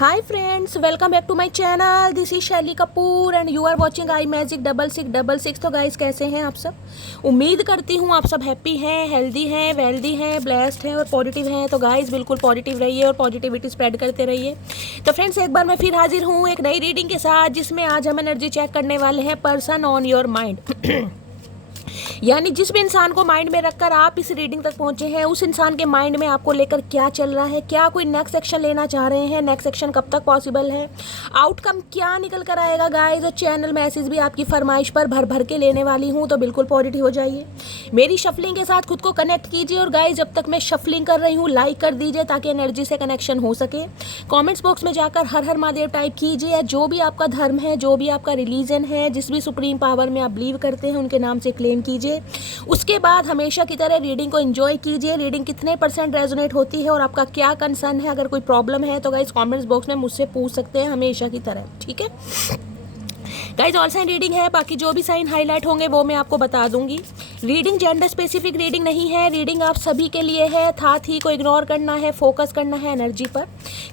Hi friends, welcome back to my channel. This is Shaily Kapoor and you are watching I magic 6666। तो guys, कैसे हैं आप सब? उम्मीद करती हूँ आप सब हैप्पी हैं, हेल्दी हैं, वेल्दी हैं, ब्लेस्ड हैं और पॉजिटिव हैं। तो गाइस, बिल्कुल पॉजिटिव रहिए और पॉजिटिविटी स्प्रेड करते रहिए। तो फ्रेंड्स, एक बार मैं फिर हाजिर हूँ एक नई रीडिंग के साथ, जिसमें आज हम एनर्जी चेक करने वाले हैं पर्सन ऑन योर माइंड। यानी जिस भी इंसान को माइंड में रखकर आप इस रीडिंग तक पहुंचे हैं, उस इंसान के माइंड में आपको लेकर क्या चल रहा है, क्या कोई नेक्स्ट एक्शन लेना चाह रहे हैं, नेक्स्ट एक्शन कब तक पॉसिबल है, आउटकम क्या निकल कर आएगा गाइस। और चैनल मैसेज भी आपकी फरमाइश पर भर भर के लेने वाली हूँ, तो बिल्कुल पॉजिटिव हो जाइए। मेरी शफलिंग के साथ खुद को कनेक्ट कीजिए और गाइस, जब तक मैं शफलिंग कर रही हूँ लाइक कर दीजिए ताकि एनर्जी से कनेक्शन हो सके। कॉमेंट्स बॉक्स में जाकर हर हर महादेव टाइप कीजिए, या जो भी आपका धर्म है, जो भी आपका रिलीजन है, जिस भी सुप्रीम पावर में आप बिलीव करते हैं, उनके नाम से क्लेम कीजिए। उसके बाद हमेशा की तरह रीडिंग को एंजॉय कीजिए। रीडिंग कितने % रेजोनेट होती है और आपका क्या कंसर्न है, अगर कोई प्रॉब्लम है तो गाइस कमेंट्स बॉक्स में मुझसे पूछ सकते हैं, हमेशा की तरह। ठीक है गाइज, ऑल साइन रीडिंग है, बाकी जो भी साइन हाईलाइट होंगे वो मैं आपको बता दूंगी। रीडिंग जेंडर स्पेसिफिक रीडिंग नहीं है, रीडिंग आप सभी के लिए है। साथ ही को इग्नोर करना है, फोकस करना है एनर्जी पर,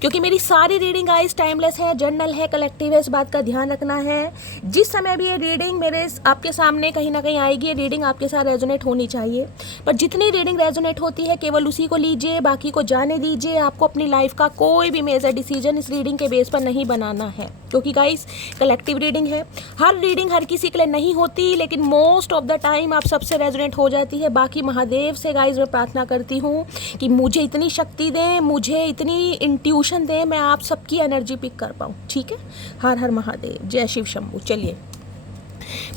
क्योंकि मेरी सारी रीडिंग गाइज टाइमलेस है, जर्नल है, कलेक्टिव है। इस बात का ध्यान रखना है। जिस समय भी ये रीडिंग मेरे आपके सामने कहीं ना कहीं आएगी, ये रीडिंग आपके साथ रेजोनेट होनी चाहिए। पर जितनी रीडिंग रेजोनेट होती है केवल उसी को लीजिए, बाकी को जाने दीजिए। आपको अपनी लाइफ का कोई भी मेजर डिसीजन इस रीडिंग के बेस पर नहीं बनाना है, क्योंकि गाइज कलेक्टिव रीडिंग है। हर रीडिंग हर किसी के लिए नहीं होती, लेकिन मोस्ट ऑफ द टाइम आप सबसे रेजोनेट हो जाती है। बाकी महादेव से गाइज मैं प्रार्थना करती हूँ कि मुझे इतनी शक्ति दें, मुझे इतनी इंट्यूशन दें, मैं आप सबकी एनर्जी पिक कर पाऊँ। ठीक है, हर हर महादेव, जय शिव शंभू। चलिए,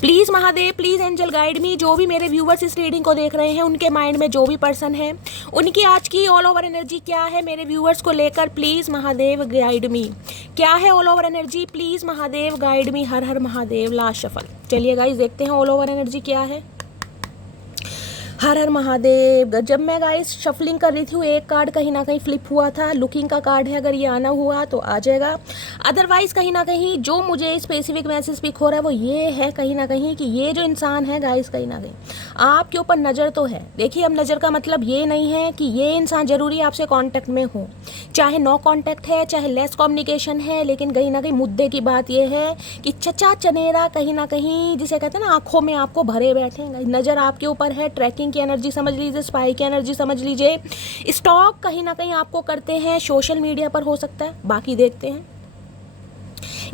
please Mahadev, please angel guide me. जो भी मेरे व्यूवर्स इस रीडिंग को देख रहे हैं, उनके माइंड में जो भी पर्सन है, उनकी आज की ऑल ओवर एनर्जी क्या है मेरे व्यूवर्स को लेकर, प्लीज़ महादेव गाइड मी। क्या है all over energy, please Mahadev guide me. हर हर महादेव। Last shuffle. चलिए गाइस, देखते हैं ऑल ओवर एनर्जी क्या है। हर हर महादेव। जब मैं गाइस शफलिंग कर रही थी, एक कार्ड कहीं ना कहीं फ्लिप हुआ था, लुकिंग का कार्ड है। अगर ये आना हुआ तो आ जाएगा, अदरवाइज कहीं ना कहीं जो मुझे स्पेसिफिक मैसेज पिक हो रहा है वो ये है कहीं ना कहीं कि ये जो इंसान है गाइस, कहीं ना कहीं आपके ऊपर नज़र तो है। देखिए, अब नज़र का मतलब ये नहीं है कि ये इंसान ज़रूरी आपसे कॉन्टैक्ट में हो, चाहे नो कॉन्टैक्ट है, चाहे लेस कम्युनिकेशन है, लेकिन कहीं ना कहीं मुद्दे की बात यह है कि चचा चनेरा कहीं ना कहीं, जिसे कहते हैं ना, आंखों में आपको भरे बैठे हैं। नज़र आपके ऊपर है। ट्रैकिंग की एनर्जी समझ लीजिए, स्पाई की एनर्जी समझ लीजिए, स्टॉक कहीं ना कहीं आपको करते हैं। सोशल मीडिया पर हो सकता है, बाकी देखते हैं।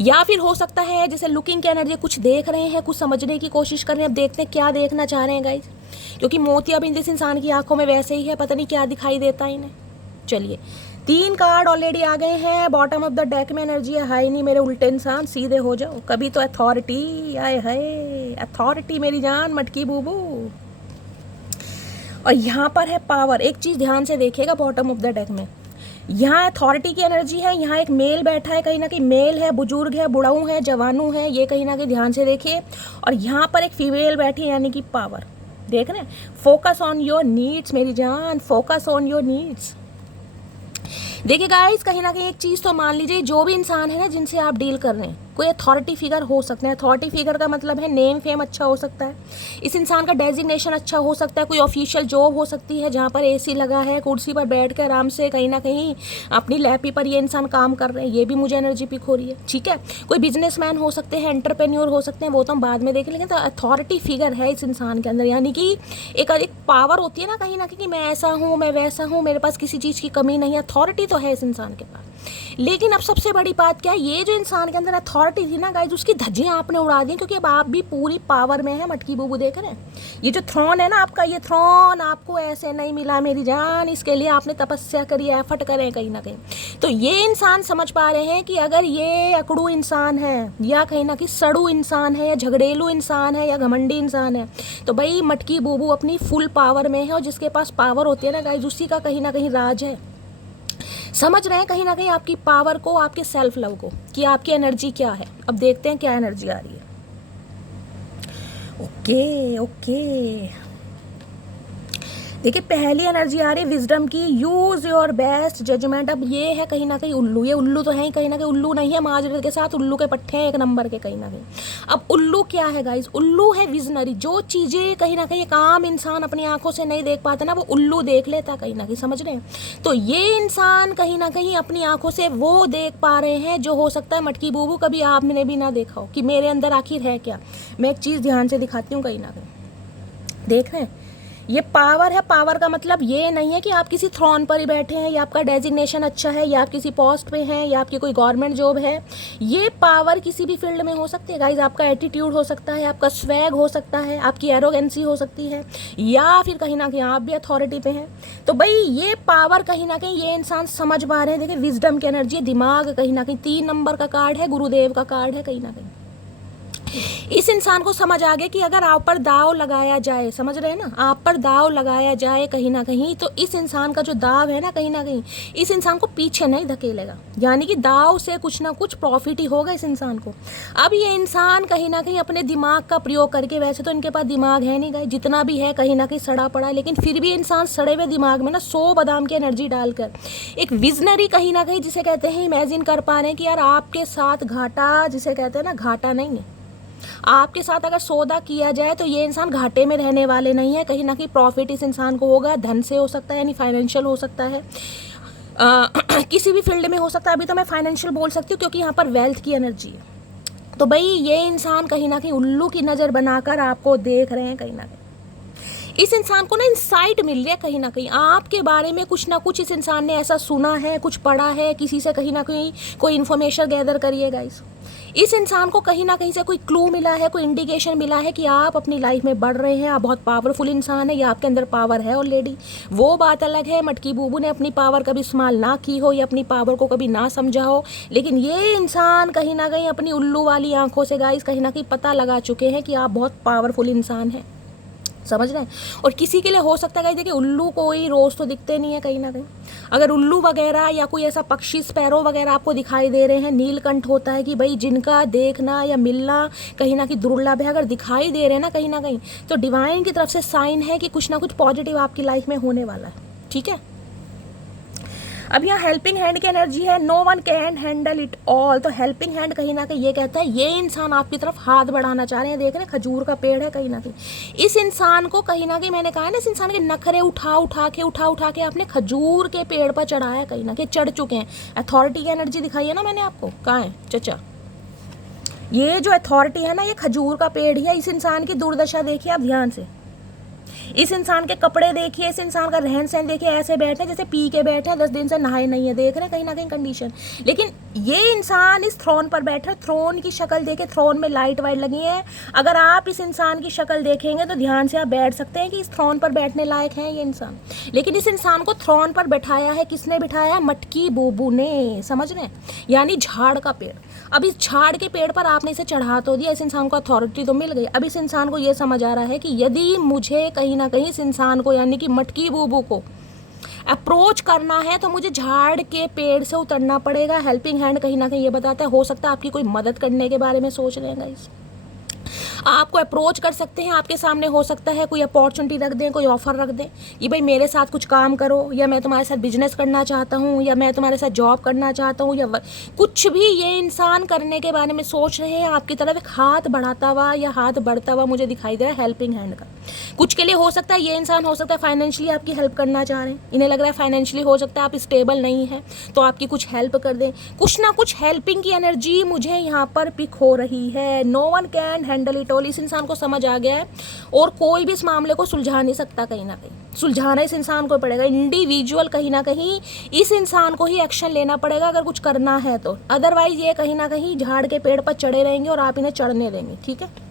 या फिर हो सकता है जैसे लुकिंग की एनर्जी, कुछ देख रहे हैं, कुछ समझने की कोशिश कर रहे हैं। अब देखते हैं क्या देखना चाह रहे हैं गाइस, क्योंकि मोतिया बिंद इस इंसान की आंखों में वैसे ही है, पता नहीं क्या दिखाई देता है इन्हें। चलिए, 3 कार्ड ऑलरेडी आ गए हैं। बॉटम ऑफ द डेक में एनर्जी है, हाई नहीं मेरे उल्टे इंसान, सीधे हो जाओ। कभी तो अथॉरिटी आए है, अथॉरिटी मेरी जान मटकी बूबू। और यहाँ पर है पावर। एक चीज़ ध्यान से देखिएगा, बॉटम ऑफ द डेक में यहाँ अथॉरिटी की एनर्जी है। यहाँ एक मेल बैठा है, कहीं ना कहीं मेल है, बुजुर्ग है, बुढ़ाऊ है, जवानू है, ये कहीं ना कहीं ध्यान से देखिए। और यहाँ पर एक फीमेल बैठी है, यानी कि पावर। देख रहे हैं, फोकस ऑन योर नीड्स मेरी जान, फोकस ऑन योर नीड्स। देखिए गाइस, कहीं ना कहीं एक चीज़ तो मान लीजिए, जो भी इंसान है ना जिनसे आप डील कर रहे हैं, कोई अथॉरिटी फिगर हो सकते हैं। अथॉरिटी फिगर का मतलब है नेम फेम अच्छा हो सकता है, इस इंसान का डेजिग्नेशन अच्छा हो सकता है, कोई ऑफिशियल जॉब हो सकती है जहाँ पर एसी लगा है, कुर्सी पर बैठ कर आराम से कहीं ना कहीं अपनी लैपी पर ये इंसान काम कर रहे हैं। ये भी मुझे एनर्जी पिक हो रही है। ठीक है, कोई बिजनेसमैन हो सकते हैं, एंटरप्रेन्योर हो सकते हैं, वो तो हम बाद में देख लेंगे। तो अथॉरिटी फिगर है इस इंसान के अंदर, यानी कि एक पावर होती है ना कहीं ना कहीं कि मैं ऐसा हूँ, मैं वैसा हूँ, मेरे पास किसी चीज़ की कमी नहीं है। अथॉरिटी तो है इस इंसान के पास। लेकिन अब सबसे बड़ी बात क्या है, ये जो इंसान के अंदर अथॉरिटी थी ना गाइस, उसकी धज्जियां आपने उड़ा दी, क्योंकि अब आप भी पूरी पावर में है। मटकी बूबू देख रहे हैं, ये जो थ्रोन है ना आपका, ये थ्रोन आपको ऐसे नहीं मिला मेरी जान, इसके लिए आपने तपस्या करी, एफर्ट करें कहीं ना कहीं। तो ये इंसान समझ पा रहे हैं कि अगर ये अकड़ू इंसान है, या कहीं ना कहीं सड़ू इंसान है, या झगड़ेलू इंसान है, या घमंडी इंसान है, तो भाई मटकी बूबू अपनी फुल पावर में है। और जिसके पास पावर होती है ना गाइस, उसी का कहीं ना कहीं राज है। समझ रहे हैं कहीं ना कहीं आपकी पावर को, आपके सेल्फ लव को, कि आपकी एनर्जी क्या है। अब देखते हैं क्या एनर्जी आ रही है। ओके ओके, देखिए पहली एनर्जी आ रही है विजडम की, यूज योर बेस्ट जजमेंट। अब ये है कहीं ना कहीं उल्लू, ये उल्लू तो है ही कहीं ना कहीं, उल्लू नहीं है माजरे के साथ, उल्लू के पट्टे हैं एक नंबर के कहीं ना कहीं। अब उल्लू क्या है गाइस, उल्लू है विजनरी, जो चीज़ें कहीं ना कहीं एक आम इंसान अपनी आंखों से नहीं देख पाता ना, वो उल्लू देख लेता कहीं ना कहीं, समझ रहे हैं। तो ये इंसान कहीं ना कहीं अपनी आंखों से वो देख पा रहे हैं जो हो सकता है मटकी बूबू कभी आपने भी ना देखा हो, कि मेरे अंदर आखिर है क्या। मैं एक चीज़ ध्यान से दिखाती हूँ, कहीं ना कहीं देख रहे हैं, ये पावर है। पावर का मतलब ये नहीं है कि आप किसी थ्रोन पर ही बैठे हैं, या आपका डेजिग्नेशन अच्छा है, या आप किसी पोस्ट पे हैं, या आपकी कोई गवर्नमेंट जॉब है। ये पावर किसी भी फील्ड में हो सकती है गाइज। आपका एटीट्यूड हो सकता है, आपका स्वैग हो सकता है, आपकी एरोगेंसी हो सकती है, या फिर कहीं ना कहीं आप भी अथॉरिटी पे हैं। तो भाई ये पावर कहीं ना कहीं ये इंसान समझ पा रहे हैं। देखिए विजडम की एनर्जी, दिमाग कहीं ना कहीं 3 नंबर का कार्ड है, गुरुदेव का कार्ड है कहीं ना कहीं। इस इंसान को समझ आ गया कि अगर आप पर दाव लगाया जाए, समझ रहे हैं ना, आप पर दाव लगाया जाए कहीं ना कहीं, तो इस इंसान का जो दाव है ना कहीं ना कहीं इस इंसान को पीछे नहीं धकेलेगा, यानी कि दाव से कुछ ना कुछ प्रॉफिट ही होगा इस इंसान को। अब ये इंसान कहीं ना कहीं अपने दिमाग का प्रयोग करके, वैसे तो इनके पास दिमाग है नहीं गए, जितना भी है कहीं ना कहीं सड़ा पड़ा, लेकिन फिर भी इंसान सड़े हुए दिमाग में ना 100 बादाम की एनर्जी डालकर एक विजनरी कहीं ना कहीं, जिसे कहते हैं इमेजिन कर पा रहे हैं कि यार आपके साथ घाटा, जिसे कहते हैं ना घाटा नहीं है, आपके साथ अगर सौदा किया जाए तो ये इंसान घाटे में रहने वाले नहीं है, कहीं ना कहीं प्रॉफिट इस इंसान को होगा। धन से हो सकता है, यानी फाइनेंशियल हो सकता है, किसी भी फील्ड में हो सकता है। अभी तो मैं फाइनेंशियल बोल सकती हूँ क्योंकि यहाँ पर वेल्थ की एनर्जी है। तो भाई ये इंसान कहीं ना कहीं उल्लू की नज़र बनाकर आपको देख रहे हैं कहीं ना कहीं। इस इंसान को ना इंसाइट मिल रही है कहीं ना कहीं, आपके बारे में कुछ ना कुछ इस इंसान ने ऐसा सुना है, कुछ पढ़ा है, किसी से कहीं ना कहीं कोई इन्फॉर्मेशन गैदर करिएगा। इस इंसान को कहीं ना कहीं से कोई क्लू मिला है, कोई इंडिकेशन मिला है कि आप अपनी लाइफ में बढ़ रहे हैं, आप बहुत पावरफुल इंसान है, या आपके अंदर पावर है ऑलरेडी। वो बात अलग है, मटकी बूबू ने अपनी पावर कभी इस्तेमाल ना की हो, या अपनी पावर को कभी ना समझा हो, लेकिन ये इंसान कहीं ना कहीं अपनी उल्लू वाली आंखों से गाइस कहीं ना कहीं पता लगा चुके हैं कि आप बहुत पावरफुल इंसान हैं, समझ रहे हैं। और किसी के लिए हो सकता है, देखिए उल्लू कोई रोज़ तो दिखते नहीं है कहीं ना कहीं। अगर उल्लू वगैरह या कोई ऐसा पक्षी, स्पैरो वगैरह आपको दिखाई दे रहे हैं, नीलकंठ होता है कि भाई जिनका देखना या मिलना कहीं ना कहीं दुर्लभ है, अगर दिखाई दे रहे हैं ना कहीं तो डिवाइन की तरफ से साइन है कि कुछ ना कुछ पॉजिटिव आपकी लाइफ में होने वाला है, ठीक है। अब यहाँ हेल्पिंग हैंड की एनर्जी है, no one can handle it all. तो हेल्पिंग हैंड कहीं ना कहीं ये कहता है ये इंसान आपकी तरफ हाथ बढ़ाना चाह रहे हैं। देख रहे हैं खजूर का पेड़ है कहीं ना कहीं, इस इंसान को कहीं ना कहीं, मैंने कहा है ना, इस इंसान के नखरे उठा उठा के आपने खजूर के पेड़ पर चढ़ाया, कहीं ना कहीं चढ़ चुके हैं। अथॉरिटी की एनर्जी दिखाई है ना मैंने आपको, कहाँ है चचा, ये जो अथॉरिटी है ना, ये खजूर का पेड़ ही है। इस इंसान की दुर्दशा देखिए आप ध्यान से, इस इंसान के कपड़े देखिए, इस इंसान का रहन सहन देखिए, ऐसे बैठे जैसे पी के बैठे हैं, 10 दिन से नहाए नहीं है, देख रहे हैं कहीं ना कहीं कंडीशन। लेकिन ये इंसान इस थ्रोन पर बैठे, थ्रोन की शक्ल देखे, थ्रोन में लाइट वाइट लगी है। अगर आप इस इंसान की शक्ल देखेंगे तो ध्यान से आप बैठ सकते हैं कि इस थ्रोन पर बैठने लायक है ये इंसान। लेकिन इस इंसान को थ्रोन पर बैठाया है किसने? बिठाया है मटकी बूबू ने, समझ रहे हैं, यानी झाड़ का पेड़। अब इस झाड़ के पेड़ पर आपने इसे चढ़ा तो दिया, इस इंसान को अथॉरिटी तो मिल गई। अब इस इंसान को ये समझ आ रहा है कि यदि मुझे कहीं ना कहीं इस इंसान को, यानी कि मटकी बूबू को अप्रोच करना है तो मुझे झाड़ के पेड़ से उतरना पड़ेगा। हेल्पिंग हैंड कहीं ना कहीं ये बताता है, हो सकता है आपकी कोई मदद करने के बारे में सोच रहे हैं गाइस, आपको अप्रोच कर सकते हैं। आपके सामने हो सकता है कोई अपॉर्चुनिटी रख दें, कोई ऑफर रख दें, ये भाई मेरे साथ कुछ काम करो, या मैं तुम्हारे साथ बिजनेस करना चाहता हूँ, या मैं तुम्हारे साथ जॉब करना चाहता हूँ, या कुछ भी ये इंसान करने के बारे में सोच रहे हैं। आपकी तरफ एक हाथ बढ़ाता हुआ या हाथ बढ़ता हुआ मुझे दिखाई दे रहा है हेल्पिंग हैंड का। कुछ के लिए हो सकता है ये इंसान, हो सकता है फाइनेंशियली आपकी हेल्प करना चाह रहे हैं, इन्हें लग रहा है फाइनेंशियली हो सकता है आप स्टेबल नहीं है तो आपकी कुछ हेल्प कर दें। कुछ ना कुछ हेल्पिंग की एनर्जी मुझे यहाँ पर पिक हो रही है। No one can handle it all, इस इंसान को समझ आ गया है और कोई भी इस मामले को सुलझा नहीं सकता। कहीं ना कहीं सुलझाना इस इंसान को पड़ेगा, इंडिविजुअल कहीं ना कहीं इस इंसान को ही एक्शन लेना पड़ेगा अगर कुछ करना है तो। अदरवाइज ये कहीं ना कहीं झाड़ के पेड़ पर चढ़े रहेंगे और आप इन्हें चढ़ने देंगे, ठीक है।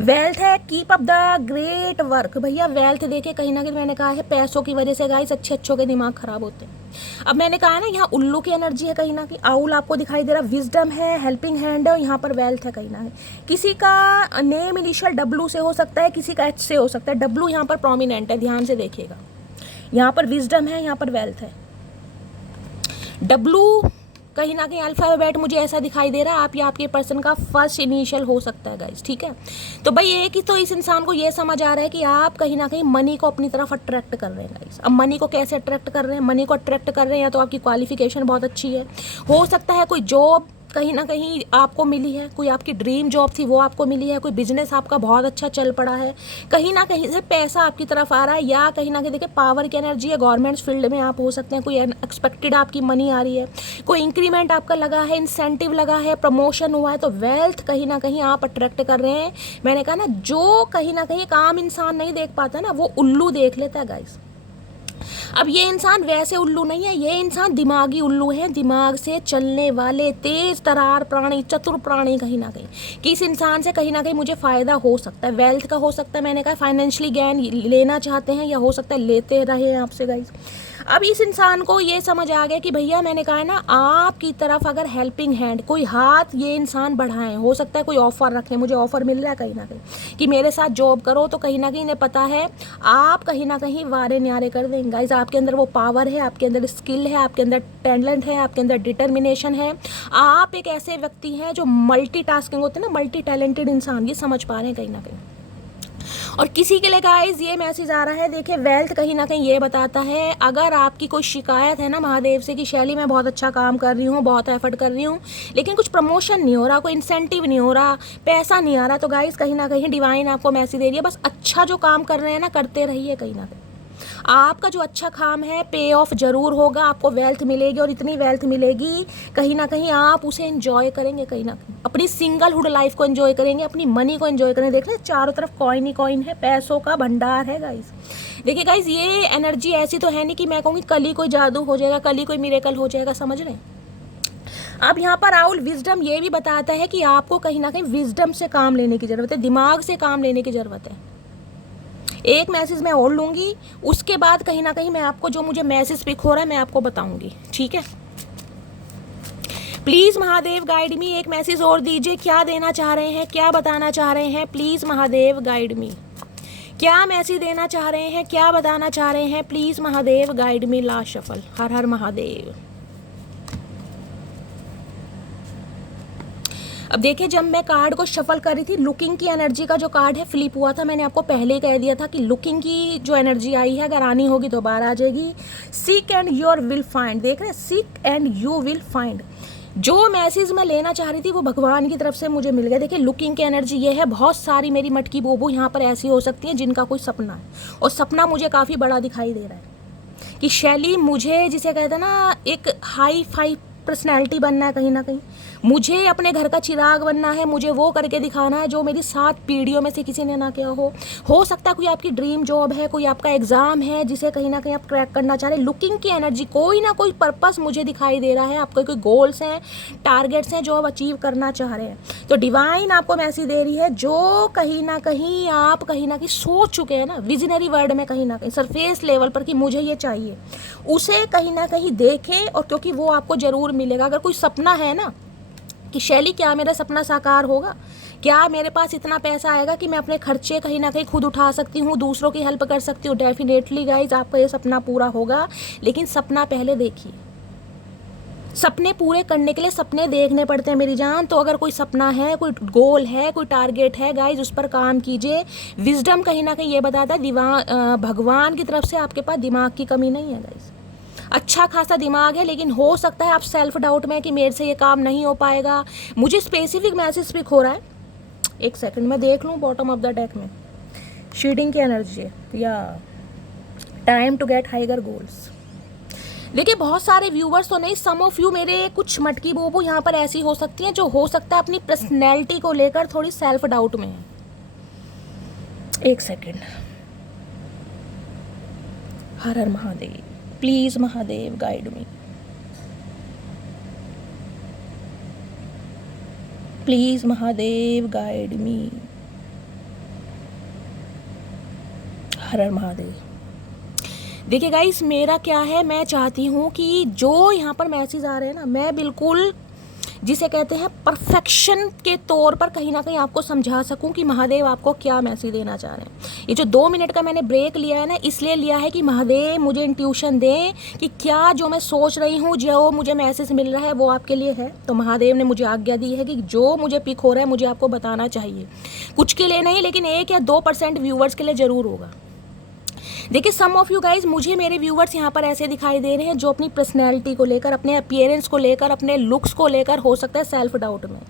वेल्थ है, keep up the great work. भैया वेल्थ देखे कहीं ना कहीं मैंने कहा है पैसों की वजह से गाइस अच्छों के दिमाग खराब होते हैं। अब मैंने कहा है ना यहाँ उल्लू की एनर्जी है, कहीं ना कहीं आउल आपको दिखाई दे रहा, विजडम है, हेल्पिंग हैंड है, और यहाँ पर वेल्थ है कहीं ना कहीं। किसी का नेम इनिशियल डब्लू से हो सकता है, किसी का एच से हो सकता है। डब्लू यहाँ पर प्रोमिनेंट है, ध्यान से देखिएगा, यहाँ पर विजडम है, यहाँ पर वेल्थ है। डब्लू कहीं ना कहीं अल्फ़ाबेट मुझे ऐसा दिखाई दे रहा है आप या आपके पर्सन का फर्स्ट इनिशियल हो सकता है गाइस, ठीक है। तो भाई एक ही तो इस इंसान को ये समझ आ रहा है कि आप कहीं ना कहीं मनी को अपनी तरफ अट्रैक्ट कर रहे हैं गाइस। अब मनी को कैसे अट्रैक्ट कर रहे हैं? मनी को अट्रैक्ट कर रहे हैं या तो आपकी क्वालिफिकेशन बहुत अच्छी है, हो सकता है कोई जॉब कहीं ना कहीं आपको मिली है, कोई आपकी ड्रीम जॉब थी वो आपको मिली है, कोई बिजनेस आपका बहुत अच्छा चल पड़ा है, कहीं ना कहीं से पैसा आपकी तरफ आ रहा है, या कहीं ना कहीं देखिए पावर की एनर्जी है, गवर्नमेंट फील्ड में आप हो सकते हैं, कोई अनएक्सपेक्टेड आपकी मनी आ रही है, कोई इंक्रीमेंट आपका लगा है, इंसेंटिव लगा है, प्रमोशन हुआ है, तो वेल्थ कहीं ना कहीं आप अट्रैक्ट कर रहे हैं। मैंने कहा ना, जो कहीं ना कहीं एक आम इंसान नहीं देख पाता ना, वो उल्लू देख लेता है गाइस। अब ये इंसान वैसे उल्लू नहीं है, ये इंसान दिमागी उल्लू है, दिमाग से चलने वाले तेज तरार प्राणी, चतुर प्राणी कहीं ना कहीं, कि इस इंसान से कहीं ना कहीं मुझे फ़ायदा हो सकता है, वेल्थ का हो सकता है, मैंने कहा फाइनेंशियली गेन लेना चाहते हैं, या हो सकता है लेते रहे आपसे गाइस। अब इस इंसान को ये समझ आ गया कि भैया मैंने कहा है ना, आपकी तरफ अगर हेल्पिंग हैंड, कोई हाथ ये इंसान बढ़ाएं, हो सकता है कोई ऑफर रखें, मुझे ऑफर मिल रहा है कहीं ना कहीं कि मेरे साथ जॉब करो, तो कहीं ना कहीं इन्हें पता है आप कहीं ना कहीं वारे न्यारे कर देंगे गाइस। आपके अंदर वो पावर है, आपके अंदर स्किल है, आपके अंदर टैलेंट है, आपके अंदर डिटर्मिनेशन है, आप एक ऐसे व्यक्ति हैं जो मल्टीटास्किंग होते हैं ना, मल्टी टैलेंटेड इंसान, ये समझ पा रहे हैं कहीं ना कहीं। और किसी के लिए गाइस ये मैसेज आ रहा है, देखिए वेल्थ कहीं ना कहीं ये बताता है, अगर आपकी कोई शिकायत है ना महादेव से कि शैली मैं बहुत अच्छा काम कर रही हूँ, बहुत एफर्ट कर रही हूँ, लेकिन कुछ प्रमोशन नहीं हो रहा, कोई इंसेंटिव नहीं हो रहा, पैसा नहीं आ रहा, तो गाइस कहीं ना कहीं डिवाइन आपको मैसेज दे रही है, बस अच्छा जो काम कर रहे हैं ना करते रहिए, कहीं ना कहीं आपका जो अच्छा काम है पे ऑफ जरूर होगा, आपको वेल्थ मिलेगी, और इतनी वेल्थ मिलेगी कहीं ना कहीं आप उसे एंजॉय करेंगे, कहीं ना कहीं अपनी सिंगलहुड लाइफ को एंजॉय करेंगे, अपनी मनी को एंजॉय करेंगे। देख रहे हैं चारों तरफ कॉइन ही कॉइन है, पैसों का भंडार है गाइस। देखिए गाइस, ये एनर्जी ऐसी तो है नहीं कि मैं कहूँगी कल ही कोई जादू हो जाएगा, कल ही कोई मिरेकल हो जाएगा, समझ रहे हैं। अब यहाँ पर राहुल विजडम ये भी बताता है कि आपको कहीं ना कहीं विजडम से काम लेने की ज़रूरत है, दिमाग से काम लेने की ज़रूरत है। एक मैसेज मैं और लूँगी, उसके बाद कहीं ना कहीं मैं आपको जो मुझे मैसेज पिक हो रहा है मैं आपको बताऊँगी, ठीक है। प्लीज़ महादेव गाइड मी, एक मैसेज और दीजिए, क्या देना चाह रहे हैं, क्या बताना चाह रहे हैं, प्लीज़ महादेव गाइड मी, क्या मैसेज देना चाह रहे हैं, क्या बताना चाह रहे हैं, please Mahadev guide me. Last shuffle, हर हर महादेव। अब देखिए, जब मैं कार्ड को शफल कर रही थी, लुकिंग की एनर्जी का जो कार्ड है फ्लिप हुआ था, मैंने आपको पहले ही कह दिया था कि लुकिंग की जो एनर्जी आई है अगर आनी होगी तो बाहर आ जाएगी। Seek and your will find, देख रहे हैं, seek and you will find. जो मैसेज मैं लेना चाह रही थी वो भगवान की तरफ से मुझे मिल गया। देखिए लुकिंग की एनर्जी ये है, बहुत सारी मेरी मटकी बोबो यहाँ पर ऐसी हो सकती है जिनका कोई सपना है, और सपना मुझे काफ़ी बड़ा दिखाई दे रहा है कि शैली मुझे, जिसे कहते हैं ना, एक हाई फाई पर्सनैलिटी बनना है, कहीं ना कहीं मुझे अपने घर का चिराग बनना है, मुझे वो करके दिखाना है जो मेरी 7 पीढ़ियों में से किसी ने ना किया हो सकता है कोई आपकी ड्रीम जॉब है, कोई आपका एग्जाम है जिसे कहीं ना कहीं आप क्रैक करना चाह रहे हैं। लुकिंग की एनर्जी, कोई ना कोई पर्पस मुझे दिखाई दे रहा है, आपके कोई गोल्स हैं, टारगेट्स हैं जो आप अचीव करना चाह रहे हैं। तो डिवाइन आपको मैसेज दे रही है, जो कहीं ना कहीं सोच चुके हैं ना, विजनरी वर्ड में कहीं ना कहीं सरफेस लेवल पर कि मुझे ये चाहिए, उसे कहीं ना कहीं देखें, और क्योंकि वो आपको ज़रूर मिलेगा। अगर कोई सपना है ना कि शैली क्या मेरा सपना साकार होगा, क्या मेरे पास इतना पैसा आएगा कि मैं अपने खर्चे कहीं ना कहीं खुद उठा सकती हूँ, दूसरों की हेल्प कर सकती हूँ, डेफिनेटली गाइज आपका ये सपना पूरा होगा। लेकिन सपना पहले देखिए, सपने पूरे करने के लिए सपने देखने पड़ते हैं मेरी जान। तो अगर कोई सपना है, कोई गोल है, कोई टारगेट है गाइज, उस पर काम कीजिए। विजडम कहीं ना कहीं ये बताता है भगवान की तरफ से आपके पास दिमाग की कमी नहीं है गाइज, अच्छा खासा दिमाग है, लेकिन हो सकता है आप सेल्फ डाउट में कि मेरे से ये काम नहीं हो पाएगा। मुझे स्पेसिफिक मैसेज पिक हो रहा है, एक सेकंड मैं देख लूँ बॉटम ऑफ द डेक में। शीडिंग की एनर्जी या time to get higher goals. देखिए बहुत सारे व्यूवर्स तो नहीं, सम ऑफ यू, मेरे कुछ मटकी बोबो यहाँ पर ऐसी हो सकती हैं जो हो सकता है अपनी पर्सनैलिटी को लेकर थोड़ी सेल्फ डाउट में है। एक सेकंड, हर हर Mahadev, please Mahadev guide me, please Mahadev guide me, हर हर महादेव। देखिए गाइस, मेरा क्या है, मैं चाहती हूँ कि जो यहाँ पर मैसेज आ रहे हैं ना, मैं बिल्कुल जिसे कहते हैं परफेक्शन के तौर पर कहीं ना कहीं आपको समझा सकूं कि महादेव आपको क्या मैसेज देना चाह रहे हैं। ये जो 2 मिनट का मैंने ब्रेक लिया है ना, इसलिए लिया है कि महादेव मुझे इंट्यूशन दें कि क्या जो मैं सोच रही हूँ, जो मुझे मैसेज मिल रहा है वो आपके लिए है। तो महादेव ने मुझे आज्ञा दी है कि जो मुझे पिक हो रहा है मुझे आपको बताना चाहिए। कुछ के लिए नहीं, लेकिन 1 या 2% व्यूवर्स के लिए ज़रूर होगा। देखिए सम ऑफ यू गाइज, मुझे मेरे व्यूवर्स यहाँ पर ऐसे दिखाई दे रहे हैं जो अपनी पर्सनैलिटी को लेकर, अपने अपीयरेंस को लेकर, अपने लुक्स को लेकर हो सकता है सेल्फ डाउट में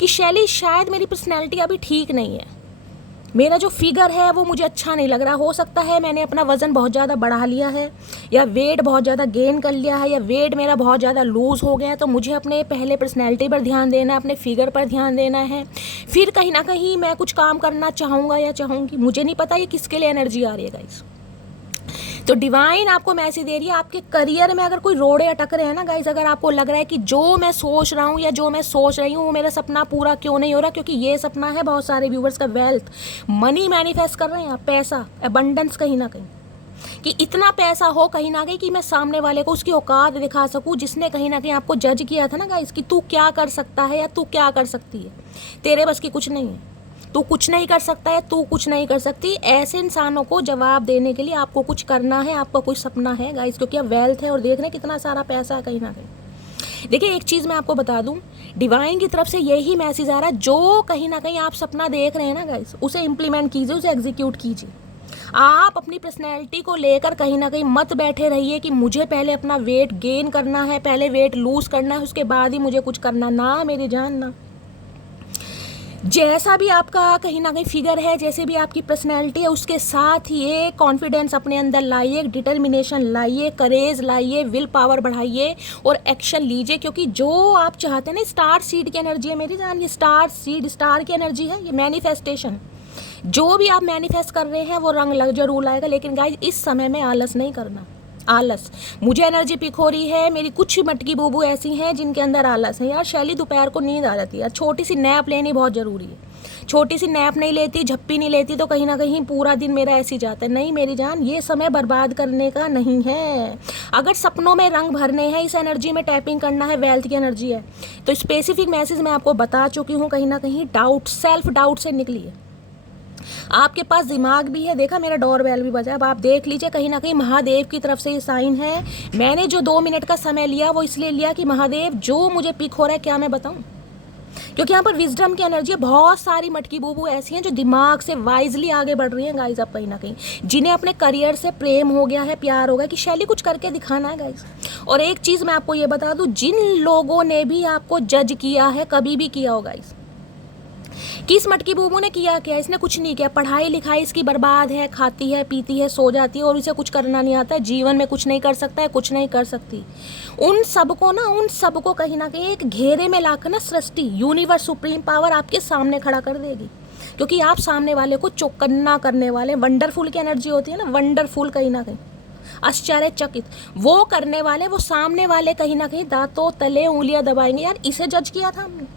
कि शैली शायद मेरी पर्सनैलिटी अभी ठीक नहीं है, मेरा जो फिगर है वो मुझे अच्छा नहीं लग रहा। हो सकता है मैंने अपना वज़न बहुत ज़्यादा बढ़ा लिया है, या वेट बहुत ज़्यादा गेन कर लिया है, या वेट मेरा बहुत ज़्यादा लूज़ हो गया है। तो मुझे अपने पहले पर्सनैलिटी पर ध्यान देना है, अपने फिगर पर ध्यान देना है। फिर कहीं ना कहीं मैं कुछ काम करना चाहूँगा या चाहूँगी, मुझे नहीं पता ये किसके लिए एनर्जी आ रही है गाइस। तो डिवाइन आपको मैसेज दे रही है, आपके करियर में अगर कोई रोड़े अटक रहे हैं ना गाइस, अगर आपको लग रहा है कि जो मैं सोच रहा हूँ या जो मैं सोच रही हूँ वो मेरा सपना पूरा क्यों नहीं हो रहा, क्योंकि ये सपना है बहुत सारे व्यूवर्स का वेल्थ, मनी मैनिफेस्ट कर रहे हैं आप, पैसा, एबंडेंस, कहीं ना कहीं कि इतना पैसा हो कहीं ना कहीं कि मैं सामने वाले को उसकी औकात दिखा सकूं, जिसने कहीं ना कहीं आपको जज किया था ना गाइस कि तू क्या कर सकता है या तू क्या कर सकती है, तेरे बस की कुछ नहीं है, तू कुछ नहीं कर सकता है, तू कुछ नहीं कर सकती। ऐसे इंसानों को जवाब देने के लिए आपको कुछ करना है, आपका कोई सपना है गाइस, क्योंकि अब वेल्थ है और देख रहे हैं कितना सारा पैसा है कहीं ना कहीं। देखिए एक चीज़ मैं आपको बता दूं, डिवाइन की तरफ से यही मैसेज आ रहा है, जो कहीं ना कहीं आप सपना देख रहे हैं ना गाइस, उसे इम्प्लीमेंट कीजिए, उसे एग्जीक्यूट कीजिए। आप अपनी पर्सनैलिटी को लेकर कहीं ना कहीं मत बैठे रहिए कि मुझे पहले अपना वेट गेन करना है, पहले वेट लूज़ करना है, उसके बाद ही मुझे कुछ करना। ना मेरी जान, ना। जैसा भी आपका कहीं ना कहीं फिगर है, जैसे भी आपकी पर्सनैलिटी है, उसके साथ ही एक कॉन्फिडेंस अपने अंदर लाइए, एक डिटर्मिनेशन लाइए, करेज लाइए, विल पावर बढ़ाइए और एक्शन लीजिए। क्योंकि जो आप चाहते हैं ना, स्टार सीड की एनर्जी है मेरी जान, ये स्टार सीड, स्टार की एनर्जी है, ये मैनिफेस्टेशन। जो भी आप मैनिफेस्ट कर रहे हैं वो रंग लग जरूर लाएगा। लेकिन गाइज इस समय में आलस नहीं करना। आलस, मुझे एनर्जी पिक हो रही है, मेरी कुछ मटकी बूबू ऐसी हैं जिनके अंदर आलस है। यार शैली दोपहर को नींद आ जाती है यार, छोटी सी नैप लेनी बहुत ज़रूरी है। छोटी सी नैप नहीं लेती, झप्पी नहीं लेती तो कहीं ना कहीं पूरा दिन मेरा ऐसे ही जाता है। नहीं मेरी जान, ये समय बर्बाद करने का नहीं है। अगर सपनों में रंग भरने हैं, इस एनर्जी में टैपिंग करना है, वेल्थ की एनर्जी है, तो स्पेसिफिक मैसेज मैं आपको बता चुकी हूँ। कहीं ना कहीं डाउट, सेल्फ डाउट से निकलिए। आपके पास दिमाग भी है, देखा मेरा डोर बेल भी बजा, अब आप देख लीजिए, कहीं ना कहीं महादेव की तरफ से ये साइन है। मैंने जो 2 मिनट का समय लिया वो इसलिए लिया कि महादेव जो मुझे पिक हो रहा है क्या मैं बताऊं, क्योंकि यहाँ पर विजडम की एनर्जी है। बहुत सारी मटकी बूबू ऐसी हैं जो दिमाग से वाइजली आगे बढ़ रही हैं गाइज, अब कहीं ना कहीं जिन्हें अपने करियर से प्रेम हो गया है, प्यार हो गया कि शैली कुछ करके दिखाना है गाइज। और एक चीज़ मैं आपको ये बता दूं, जिन लोगों ने भी आपको जज किया है, कभी भी किया हो गाइज, किस मटकी बूबू ने किया क्या, इसने कुछ नहीं किया। पढ़ाई लिखाई इसकी बर्बाद है, खाती है, पीती है, सो जाती है और इसे कुछ करना नहीं आता है, जीवन में कुछ नहीं कर सकता है, कुछ नहीं कर सकती। उन सबको कहीं ना कहीं एक घेरे में लाकर ना सृष्टि, यूनिवर्स, सुप्रीम पावर आपके सामने खड़ा कर देगी, क्योंकि आप सामने वाले को चौकन्ना करने वाले। वंडरफुल की एनर्जी होती है ना, वंडरफुल, कहीं ना कहीं आश्चर्यचकित, वो करने वाले, वो सामने वाले कहीं ना कहीं दांतों तले उंगलियां दबाएंगे। यार इसे जज किया था हमने,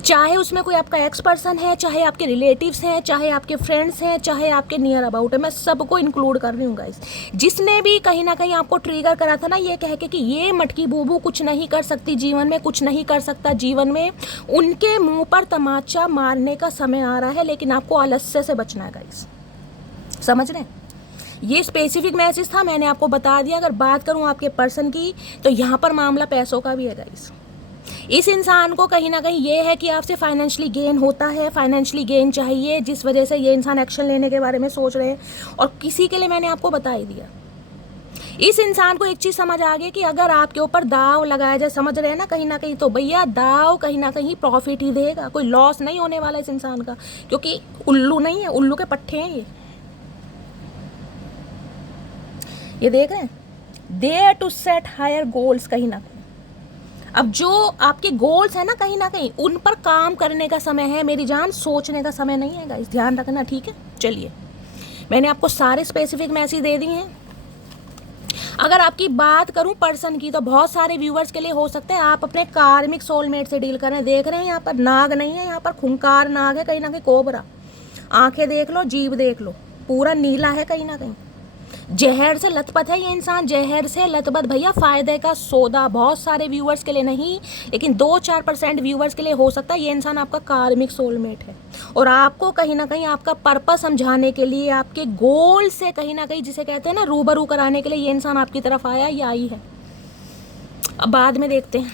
चाहे उसमें कोई आपका एक्स पर्सन है, चाहे आपके रिलेटिव्स हैं, चाहे आपके फ्रेंड्स हैं, चाहे आपके नियर अबाउट है, मैं सबको इंक्लूड कर रही हूँ गाइस। जिसने भी कहीं ना कहीं आपको ट्रिगर करा था ना, ये कह के कि ये मटकी बूबू कुछ नहीं कर सकती जीवन में, कुछ नहीं कर सकता जीवन में, उनके मुंह पर तमाचा मारने का समय आ रहा है। लेकिन आपको आलस्य से बचना है गाइस, समझ रहे हैं? ये स्पेसिफिक मैसेज था, मैंने आपको बता दिया। अगर बात करूँ आपके पर्सन की, तो यहाँ पर मामला पैसों का भी है गाइस। इस इंसान को कहीं ना कहीं ये है कि आपसे फाइनेंशियली गेन होता है, फाइनेंशियली गेन चाहिए, जिस वजह से ये इंसान एक्शन लेने के बारे में सोच रहे हैं। और किसी के लिए मैंने आपको बता ही दिया, इस इंसान को एक चीज़ समझ आ गई कि अगर आपके ऊपर दाव लगाया जाए, समझ रहे हैं ना, कहीं ना कहीं, तो भैया दाव कहीं ना कहीं प्रॉफिट ही देगा, कोई लॉस नहीं होने वाला इस इंसान का, क्योंकि उल्लू नहीं है, उल्लू के पट्टे हैं ये देख रहे हैं, there to set higher goals. कहीं ना कहीं अब जो आपके गोल्स है ना, कहीं ना कहीं उन पर काम करने का समय है मेरी जान, सोचने का समय नहीं है गाइस, ध्यान रखना, ठीक है? चलिए, मैंने आपको सारे स्पेसिफिक मैसेज दे दिए हैं। अगर आपकी बात करूं पर्सन की, तो बहुत सारे व्यूवर्स के लिए हो सकता है आप अपने कार्मिक सोलमेट से डील कर रहे हैं। देख रहे हैं यहाँ पर नाग नहीं है, यहाँ पर खूंखार नाग है, कहीं ना कहीं कोबरा। आंखें देख लो, जीभ देख लो, पूरा नीला है कहीं ना कहीं। जहर से लथपथ है ये इंसान, जहर से लथपथ भैया, फ़ायदे का सौदा। बहुत सारे व्यूअर्स के लिए नहीं, लेकिन 2-4% व्यूअर्स के लिए हो सकता है ये इंसान आपका कार्मिक सोलमेट है, और आपको कहीं ना कहीं आपका पर्पस समझाने के लिए, आपके गोल से कहीं ना कहीं, जिसे कहते हैं ना, रूबरू कराने के लिए ये इंसान आपकी तरफ आया या आई है। अब बाद में देखते हैं,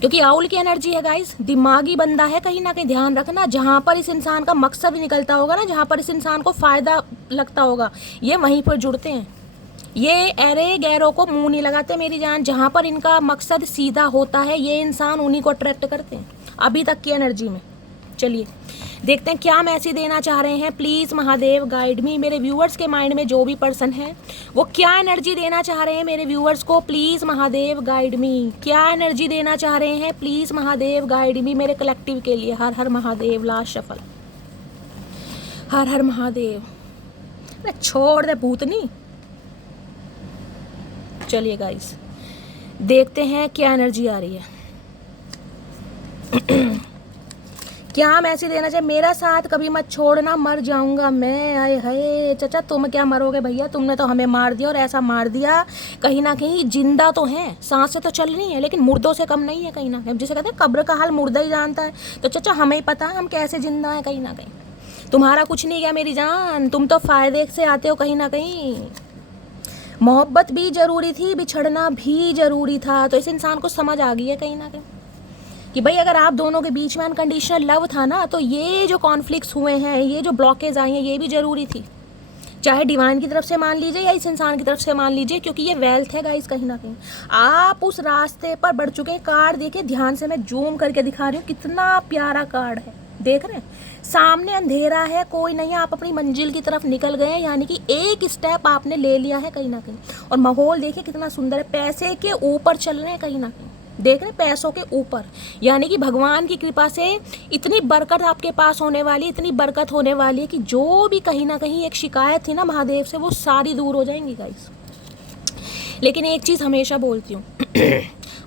क्योंकि आउल की एनर्जी है गाइस, दिमागी बंदा है कहीं ना कहीं, ध्यान रखना। जहाँ पर इस इंसान का मकसद निकलता होगा ना, जहाँ पर इस इंसान को फ़ायदा लगता होगा, ये वहीं पर जुड़ते हैं। ये अरे गैरों को मुंह नहीं लगाते मेरी जान। जहाँ पर इनका मकसद सीधा होता है, ये इंसान उन्हीं को अट्रैक्ट करते हैं अभी तक की एनर्जी में। चलिए देखते हैं क्या मैसेज देना चाह रहे हैं। प्लीज़ महादेव गाइड मी। मेरे व्यूअर्स के माइंड में जो भी पर्सन है वो क्या एनर्जी देना चाह रहे हैं मेरे व्यूअर्स को, प्लीज़ महादेव गाइड मी। क्या एनर्जी देना चाह रहे हैं, प्लीज़ महादेव गाइड मी, मेरे कलेक्टिव के लिए। हर हर महादेव। Last shuffle. हर हर महादेव। अरे छोड़ दे भूतनी। चलिए गाइस देखते हैं क्या एनर्जी आ रही है। क्या मैसेज देना चाहिए। मेरा साथ कभी मत छोड़ना, मर जाऊंगा मैं। आए हाय चाचा, तुम क्या मरोगे भैया, तुमने तो हमें मार दिया, और ऐसा मार दिया कहीं ना कहीं जिंदा तो हैं, सांसें तो चल रही हैं, लेकिन मुर्दों से कम नहीं है कहीं ना कहीं। जिसे कहते हैं कब्र का हाल मुर्दा ही जानता है, तो चाचा हमें ही पता है हम कैसे जिंदा हैं कहीं ना कहीं। तुम्हारा कुछ नहीं गया मेरी जान, तुम तो फ़ायदे से आते हो कहीं ना कहीं। मोहब्बत भी ज़रूरी थी, बिछड़ना भी ज़रूरी था, तो इस इंसान को समझ आ गई है कहीं ना कहीं कि भाई अगर आप दोनों के बीच में अनकंडीशनल लव था ना, तो ये जो कॉन्फ्लिक्ट्स हुए हैं, ये जो ब्लॉकेज आई हैं, ये भी ज़रूरी थी। चाहे डिवाइन की तरफ से मान लीजिए या इस इंसान की तरफ से मान लीजिए, क्योंकि ये वेल्थ है गाइस कहीं ना कहीं। आप उस रास्ते पर बढ़ चुके हैं। कार्ड देखिए ध्यान से, मैं जूम करके दिखा रही हूँ, कितना प्यारा कार्ड है, देख रहे हैं। सामने अंधेरा है, कोई नहीं है, आप अपनी मंजिल की तरफ निकल गए हैं, यानी कि एक स्टेप आपने ले लिया है कहीं ना कहीं। और माहौल देखिए कितना सुंदर है, पैसे के ऊपर चल रहे हैं कहीं ना कहीं, देख रहे हैं, पैसों के ऊपर, यानी कि भगवान की कृपा से इतनी बरकत आपके पास होने वाली, इतनी बरकत होने वाली है कि जो भी कहीं ना कहीं एक शिकायत थी ना महादेव से, वो सारी दूर हो जाएंगी गाइस। लेकिन एक चीज़ हमेशा बोलती हूँ,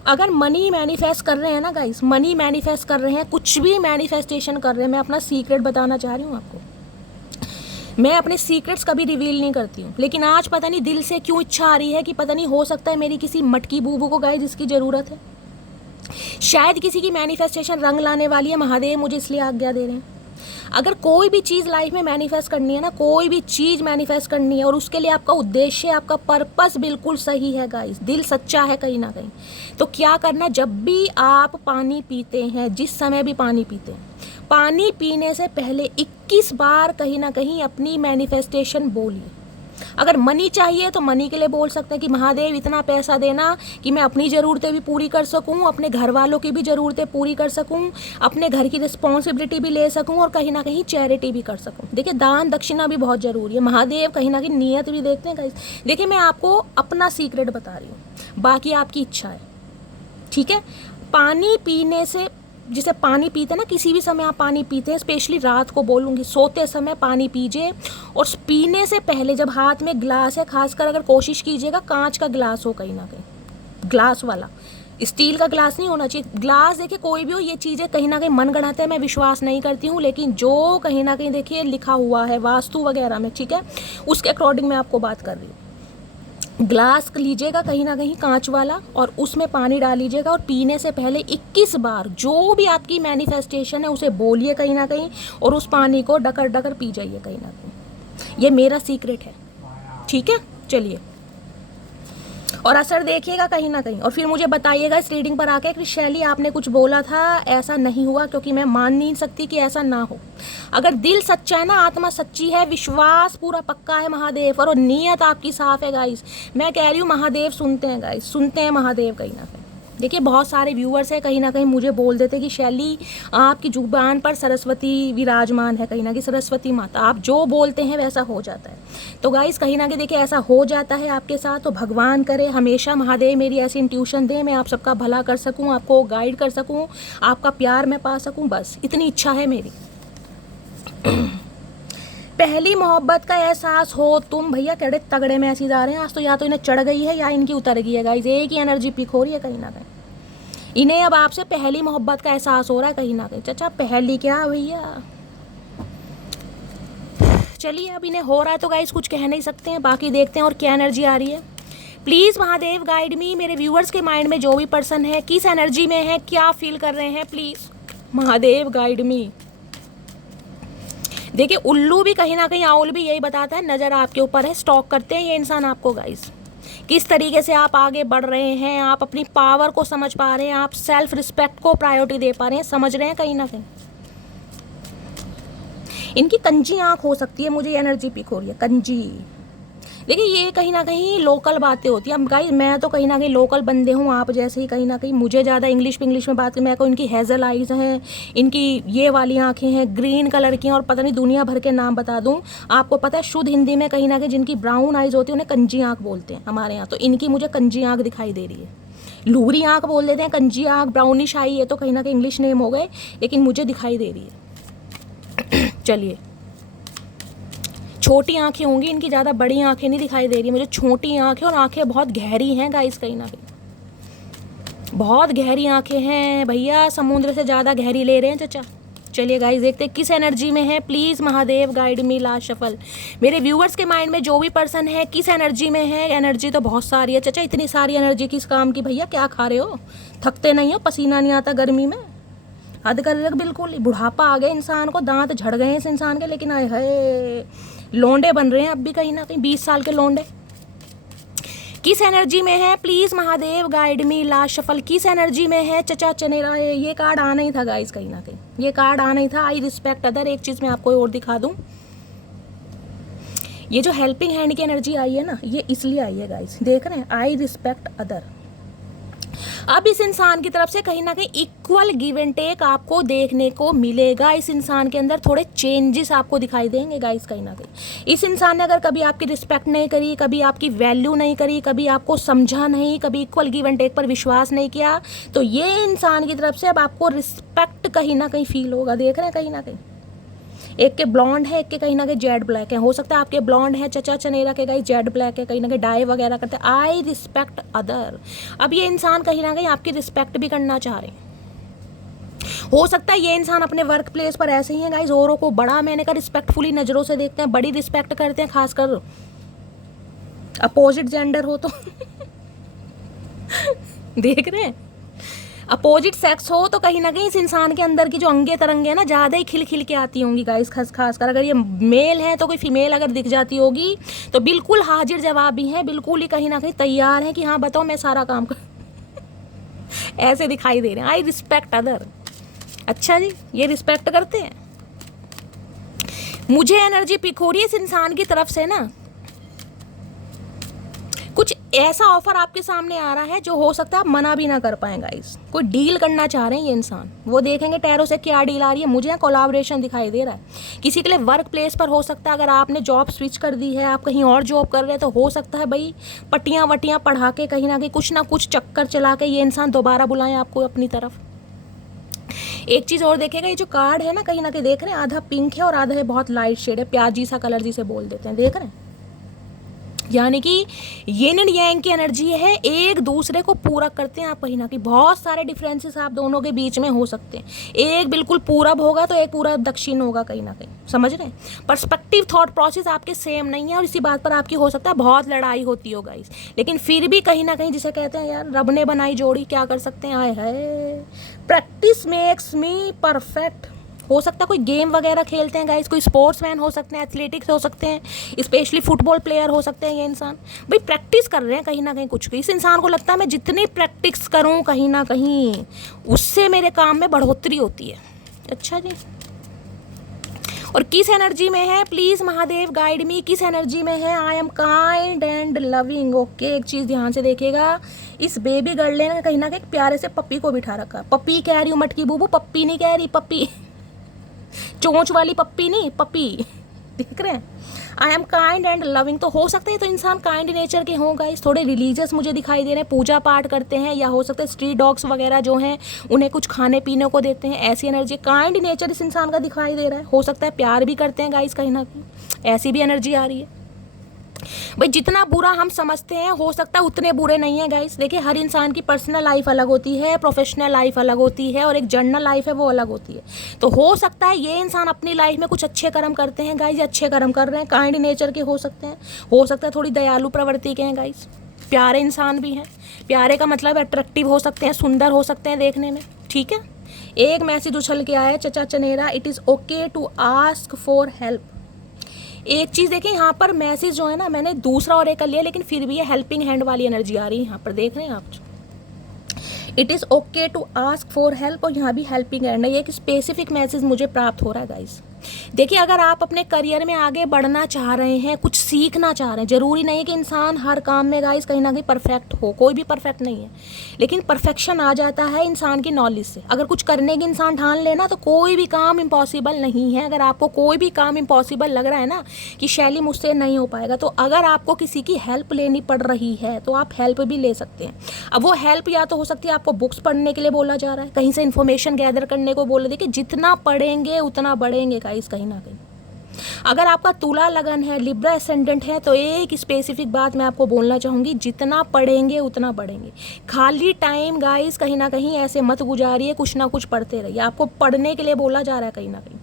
अगर मनी मैनिफेस्ट कर रहे हैं ना गाइस, मनी मैनिफेस्ट कर रहे हैं, कुछ भी मैनिफेस्टेशन कर रहे हैं, मैं अपना सीक्रेट बताना चाह रही हूँ आपको। मैं अपने सीक्रेट्स कभी रिवील नहीं करती हूँ, लेकिन आज पता नहीं दिल से क्यों इच्छा आ रही है कि पता नहीं, हो सकता है मेरी किसी मटकी बूबू को गाइस जिसकी ज़रूरत है, शायद किसी की मैनिफेस्टेशन रंग लाने वाली है, महादेव मुझे इसलिए आज्ञा दे रहे हैं। अगर कोई भी चीज़ लाइफ में मैनिफेस्ट करनी है ना, कोई भी चीज़ मैनिफेस्ट करनी है, और उसके लिए आपका उद्देश्य, आपका पर्पस बिल्कुल सही है गाइस, दिल सच्चा है कहीं ना कहीं, तो क्या करना, जब भी आप पानी पीते हैं, जिस समय भी पानी पीते हैं, पानी पीने से पहले 21 बार कहीं ना कहीं अपनी मैनिफेस्टेशन बोलिए। अगर मनी चाहिए तो मनी के लिए बोल सकते हैं कि महादेव इतना पैसा देना कि मैं अपनी ज़रूरतें भी पूरी कर सकूं, अपने घर वालों की भी ज़रूरतें पूरी कर सकूं, अपने घर की रिस्पॉन्सिबिलिटी भी ले सकूं, और कहीं ना कहीं चैरिटी भी कर सकूं। देखिए दान दक्षिणा भी बहुत ज़रूरी है, महादेव कहीं ना कहीं नियत भी देखते हैं गाइस। देखिए मैं आपको अपना सीक्रेट बता रही हूँ, बाकी आपकी इच्छा है, ठीक है। पानी पीने से, जिसे पानी पीते हैं ना, किसी भी समय आप पानी पीते हैं, स्पेशली रात को बोलूँगी, सोते समय पानी पीजिए, और पीने से पहले जब हाथ में ग्लास है, खासकर अगर कोशिश कीजिएगा कांच का ग्लास हो कहीं ना कहीं, ग्लास वाला, स्टील का ग्लास नहीं होना चाहिए। ग्लास देखिए कोई भी हो, ये चीज़ें कहीं ना कहीं मन गढ़ाते हैं, मैं विश्वास नहीं करती हूँ, लेकिन जो कहीं ना कहीं देखिए लिखा हुआ है वास्तु वगैरह में, ठीक है, उसके अकॉर्डिंग मैं आपको बात कर रही हूँ। ग्लास लीजिएगा कहीं ना कहीं कांच वाला, और उसमें पानी डाल लीजिएगा, और पीने से पहले 21 बार जो भी आपकी मैनिफेस्टेशन है उसे बोलिए कहीं ना कहीं, और उस पानी को डकर डकर पी जाइए कहीं ना कहीं। ये मेरा सीक्रेट है, ठीक है। चलिए, और असर देखिएगा कहीं ना कहीं, और फिर मुझे बताइएगा इस रीडिंग पर आके कि शैली आपने कुछ बोला था, ऐसा नहीं हुआ, क्योंकि मैं मान नहीं सकती कि ऐसा ना हो। अगर दिल सच्चा है ना, आत्मा सच्ची है, विश्वास पूरा पक्का है महादेव पर, और नीयत आपकी साफ है गाइस, मैं कह रही हूँ महादेव सुनते हैं गाइस, सुनते हैं महादेव कहीं ना कहीं। देखिए बहुत सारे व्यूअर्स हैं कहीं ना कहीं मुझे बोल देते कि शैली आपकी जुबान पर सरस्वती विराजमान है, कहीं ना कहीं सरस्वती माता, आप जो बोलते हैं वैसा हो जाता है। तो गाइस कहीं ना कहीं देखिए ऐसा हो जाता है आपके साथ, तो भगवान करे हमेशा महादेव मेरी ऐसी इंट्यूशन दे, मैं आप सबका भला कर सकूं, आपको गाइड कर सकूं, आपका प्यार मैं पा सकूं, बस इतनी इच्छा है मेरी। पहली मोहब्बत का एहसास हो तुम, भैया कड़े तगड़े मैसेज आ रहे हैं आज तो, या तो इन्हें चढ़ गई है या इनकी उतर गई है गाइस, एक ही एनर्जी पिक हो रही है कहीं ना कहीं। इन्हें अब आपसे पहली मोहब्बत का एहसास हो रहा है कहीं ना कहीं। चाचा पहली क्या भैया, चलिए अब इन्हें हो रहा है तो गाइस कुछ कह नहीं सकते हैं, बाकी देखते हैं और क्या एनर्जी आ रही है। प्लीज़ महादेव गाइड मी, मेरे व्यूअर्स के माइंड में जो भी पर्सन है किस एनर्जी में है, क्या फील कर रहे हैं, प्लीज़ महादेव गाइड मी। देखिए उल्लू भी कहीं ना कहीं, आउल भी यही बताता है, नज़र आपके ऊपर है, स्टॉक करते हैं ये इंसान आपको गाइस। किस तरीके से आप आगे बढ़ रहे हैं, आप अपनी पावर को समझ पा रहे हैं, आप सेल्फ रिस्पेक्ट को प्रायोरिटी दे पा रहे हैं, समझ रहे हैं कहीं ना कहीं। इनकी कंजी आँख हो सकती है, मुझे एनर्जी पिक हो रही है, कंजी। देखिए ये कहीं ना कहीं लोकल बातें होती हैं। अब गाइस मैं तो कहीं ना कहीं लोकल बंदे हूँ, आप जैसे ही कहीं ना कहीं मुझे ज़्यादा इंग्लिश में बात करें, मेरे को इनकी हेज़ल आइज़ हैं, इनकी ये वाली आँखें हैं ग्रीन कलर की हैं, और पता नहीं दुनिया भर के नाम बता दूँ आपको। पता है शुद्ध हिंदी में कहीं ना कहीं जिनकी ब्राउन आइज़ होती है उन्हें कंजी आँख बोलते हैं हमारे यहाँ, तो इनकी मुझे कंजी आँख दिखाई दे रही है। लूरी आँख बोल देते हैं, कंजी आँख, ब्राउनिश आई, ये तो कहीं ना कहीं इंग्लिश नेम हो गए, लेकिन मुझे दिखाई दे रही है। चलिए छोटी आंखें होंगी इनकी, ज़्यादा बड़ी आंखें नहीं दिखाई दे रही मुझे, छोटी आंखें, और आंखें बहुत गहरी हैं गाइस, कहीं ना कहीं बहुत गहरी आंखें हैं भैया, समुद्र से ज़्यादा गहरी ले रहे हैं चाचा। चलिए गाइस देखते हैं किस एनर्जी में है, please Mahadev guide me last shuffle. मेरे व्यूअर्स के माइंड में जो भी पर्सन है किस एनर्जी में है। एनर्जी तो बहुत सारी है चाचा, इतनी सारी एनर्जी किस काम की भैया, क्या खा रहे हो, थकते नहीं हो, पसीना नहीं आता गर्मी में, हद कर रहे बिल्कुल ही। बुढ़ापा आ गया इंसान को, दांत झड़ गए हैं इस इंसान के, लेकिन आए हाय लोंडे बन रहे हैं अब भी कहीं ना कहीं, 20 साल के लोंडे। किस एनर्जी में है please Mahadev guide me last shuffle, किस एनर्जी में है चचा चनेरा। ये कार्ड आना ही था गाइस, कहीं ना कहीं ये कार्ड आना ही था। I respect other. एक चीज़ मैं आपको और दिखा दूं, ये जो हेल्पिंग हैंड की एनर्जी आई है ना, ये इसलिए आई है गाइस, देख रहे हैं, आई रिस्पेक्ट अदर। अब इस इंसान की तरफ से कहीं ना कहीं इक्वल गिव एंड टेक आपको देखने को मिलेगा। इस इंसान के अंदर थोड़े चेंजेस आपको दिखाई देंगे गाइस, कहीं ना कहीं। इस इंसान ने अगर कभी आपकी रिस्पेक्ट नहीं करी, कभी आपकी वैल्यू नहीं करी, कभी आपको समझा नहीं, कभी इक्वल गिव एंड टेक पर विश्वास नहीं किया, तो ये इंसान की तरफ से अब आपको रिस्पेक्ट कहीं ना कहीं फील होगा। देख रहे हैं कहीं ना कहीं, एक के ब्लॉन्ड है, एक के कहीं ना कहीं जेड ब्लैक है। हो सकता है आपके ब्लॉन्ड है चचा चनेरा के गाइस, जेड ब्लैक है, कहीं ना कहीं डाई वगैरह करते हैं। I respect other. अब ये इंसान कहीं ना कहीं आपकी रिस्पेक्ट भी करना चाह रहे हैं। हो सकता है ये इंसान अपने वर्क प्लेस पर ऐसे ही है गाइस, औरों को बड़ा मैंने का रिस्पेक्टफुली नज़रों से देखते हैं, बड़ी रिस्पेक्ट करते हैं, खासकर अपोजिट जेंडर हो तो देख रहे हैं, अपोजिट सेक्स हो तो कहीं ना कहीं इस इंसान के अंदर की जो अंगे तरंगे हैं ना, ज़्यादा ही खिल खिल के आती होंगी गाइस। खासकर अगर ये मेल है तो कोई फीमेल अगर दिख जाती होगी तो बिल्कुल हाजिर जवाबी है, बिल्कुल ही कहीं ना कहीं तैयार है कि हाँ बताओ मैं सारा काम कर ऐसे दिखाई दे रहे हैं। I respect other. अच्छा जी, ये रिस्पेक्ट करते हैं। मुझे एनर्जी पिक हो रही है इस इंसान की तरफ से ना, कुछ ऐसा ऑफर आपके सामने आ रहा है जो हो सकता है आप मना भी ना कर पाएं गाइस। कोई डील करना चाह रहे हैं ये इंसान, वो देखेंगे टैरो से क्या डील आ रही है। मुझे कोलैबोरेशन दिखाई दे रहा है किसी के लिए वर्क प्लेस पर। हो सकता है अगर आपने जॉब स्विच कर दी है, आप कहीं और जॉब कर रहे हैं, तो हो सकता है भाई पट्टियाँ वट्टियाँ पढ़ा के कहीं ना कुछ चक्कर चला के ये इंसान दोबारा बुलाएं आपको अपनी तरफ। एक चीज़ और देखेगा, ये जो कार्ड है ना कहीं ना कहीं देख रहे हैं, आधा पिंक है और आधा है बहुत लाइट शेड है, प्याजी सा कलर जिसे बोल देते हैं, देख रहे हैं। यानी कि यिन एंड यांग की एनर्जी है, एक दूसरे को पूरक करते हैं आप कहीं ना कहीं। बहुत सारे डिफरेंसेस आप दोनों के बीच में हो सकते हैं, एक बिल्कुल पूरब होगा तो एक पूरा दक्षिण होगा कहीं ना कहीं, समझ रहे हैं। पर्सपेक्टिव थॉट प्रोसेस आपके सेम नहीं है, और इसी बात पर आपकी हो सकता है बहुत लड़ाई होती हो गाइस, लेकिन फिर भी कहीं ना कहीं जिसे कहते हैं यार रब ने बनाई जोड़ी, क्या कर सकते हैं। आए है प्रैक्टिस मेक्स मी परफेक्ट। हो सकता है कोई गेम वगैरह खेलते हैं गाइस, कोई स्पोर्ट्समैन हो सकते हैं, एथलेटिक्स हो सकते हैं, स्पेशली फुटबॉल प्लेयर हो सकते हैं। ये इंसान भाई प्रैक्टिस कर रहे हैं कहीं ना कहीं कुछ। इस इंसान को लगता है मैं जितनी प्रैक्टिस करूं कहीं ना कहीं उससे मेरे काम में बढ़ोतरी होती है। अच्छा जी, और किस एनर्जी में है प्लीज़ महादेव गाइड मी, किस एनर्जी में है। I am kind and loving. Okay, एक चीज़ ध्यान से देखिएगा, इस बेबी गर्ल ने कहीं ना कहीं प्यारे से पप्पी को बिठा रखा। पप्पी कह रही हूँ, मटकी बूबू, पप्पी नहीं कह रही, पप्पी चोंच वाली पप्पी नहीं, पप्पी। देख रहे हैं, I am kind and loving. तो हो सकता है तो इंसान काइंड नेचर के हों गाइस, थोड़े रिलीजियस मुझे दिखाई दे रहे हैं, पूजा पाठ करते हैं, या हो सकता है स्ट्रीट डॉग्स वगैरह जो हैं उन्हें कुछ खाने पीने को देते हैं, ऐसी एनर्जी। काइंड नेचर इस इंसान का दिखाई दे रहा है। हो सकता है प्यार भी करते हैं गाइस कहीं ना कहीं, ऐसी भी एनर्जी आ रही है। भाई जितना बुरा हम समझते हैं हो सकता है उतने बुरे नहीं है गाइस। देखिए हर इंसान की पर्सनल लाइफ अलग होती है, प्रोफेशनल लाइफ अलग होती है, और एक जर्नल लाइफ है वो अलग होती है। तो हो सकता है ये इंसान अपनी लाइफ में कुछ अच्छे कर्म करते हैं गाइस, अच्छे कर्म कर रहे हैं, काइंड नेचर के हो सकते हैं, हो सकता है थोड़ी दयालु प्रवृत्ति के हैं गाइस, प्यारे इंसान भी हैं। प्यारे का मतलब अट्रैक्टिव हो सकते हैं, सुंदर हो सकते हैं देखने में, ठीक है। एक मैसेज उछल के आया चचा चनेरा, it is okay to ask for help. एक चीज़ देखिए यहाँ पर मैसेज जो है ना, मैंने दूसरा और एक कर लिया, लेकिन फिर भी ये हेल्पिंग हैंड वाली एनर्जी आ रही है यहाँ पर, देख रहे हैं आप। It is okay to ask for help, और यहाँ भी हेल्पिंग हैंड है। ये एक स्पेसिफिक मैसेज मुझे प्राप्त हो रहा है गाइस। देखिए अगर आप अपने करियर में आगे बढ़ना चाह रहे हैं, कुछ सीखना चाह रहे हैं, ज़रूरी नहीं है कि इंसान हर काम में गाइस कहीं ना कहीं परफेक्ट हो, कोई भी परफेक्ट नहीं है, लेकिन परफेक्शन आ जाता है इंसान की नॉलेज से। अगर कुछ करने की इंसान ठान लेना तो कोई भी काम इम्पॉसिबल नहीं है। अगर आपको कोई भी काम इम्पॉसिबल लग रहा है ना कि शैली मुझसे नहीं हो पाएगा, तो अगर आपको किसी की हेल्प लेनी पड़ रही है तो आप हेल्प भी ले सकते हैं। अब वो हेल्प या तो हो सकती है आपको बुक्स पढ़ने के लिए बोला जा रहा है, कहीं से इन्फॉर्मेशन गैदर करने को बोला। देखिए जितना पढ़ेंगे उतना बढ़ेंगे गाइस कहीं ना कहीं। अगर आपका तुला लगन है, लिब्रा एसेंडेंट है, तो एक स्पेसिफिक बात मैं आपको बोलना चाहूँगी, जितना पढ़ेंगे उतना बढ़ेंगे। खाली टाइम गाइस कहीं ना कहीं ऐसे मत गुजारिए, कुछ ना कुछ पढ़ते रहिए। आपको पढ़ने के लिए बोला जा रहा है कहीं ना कहीं।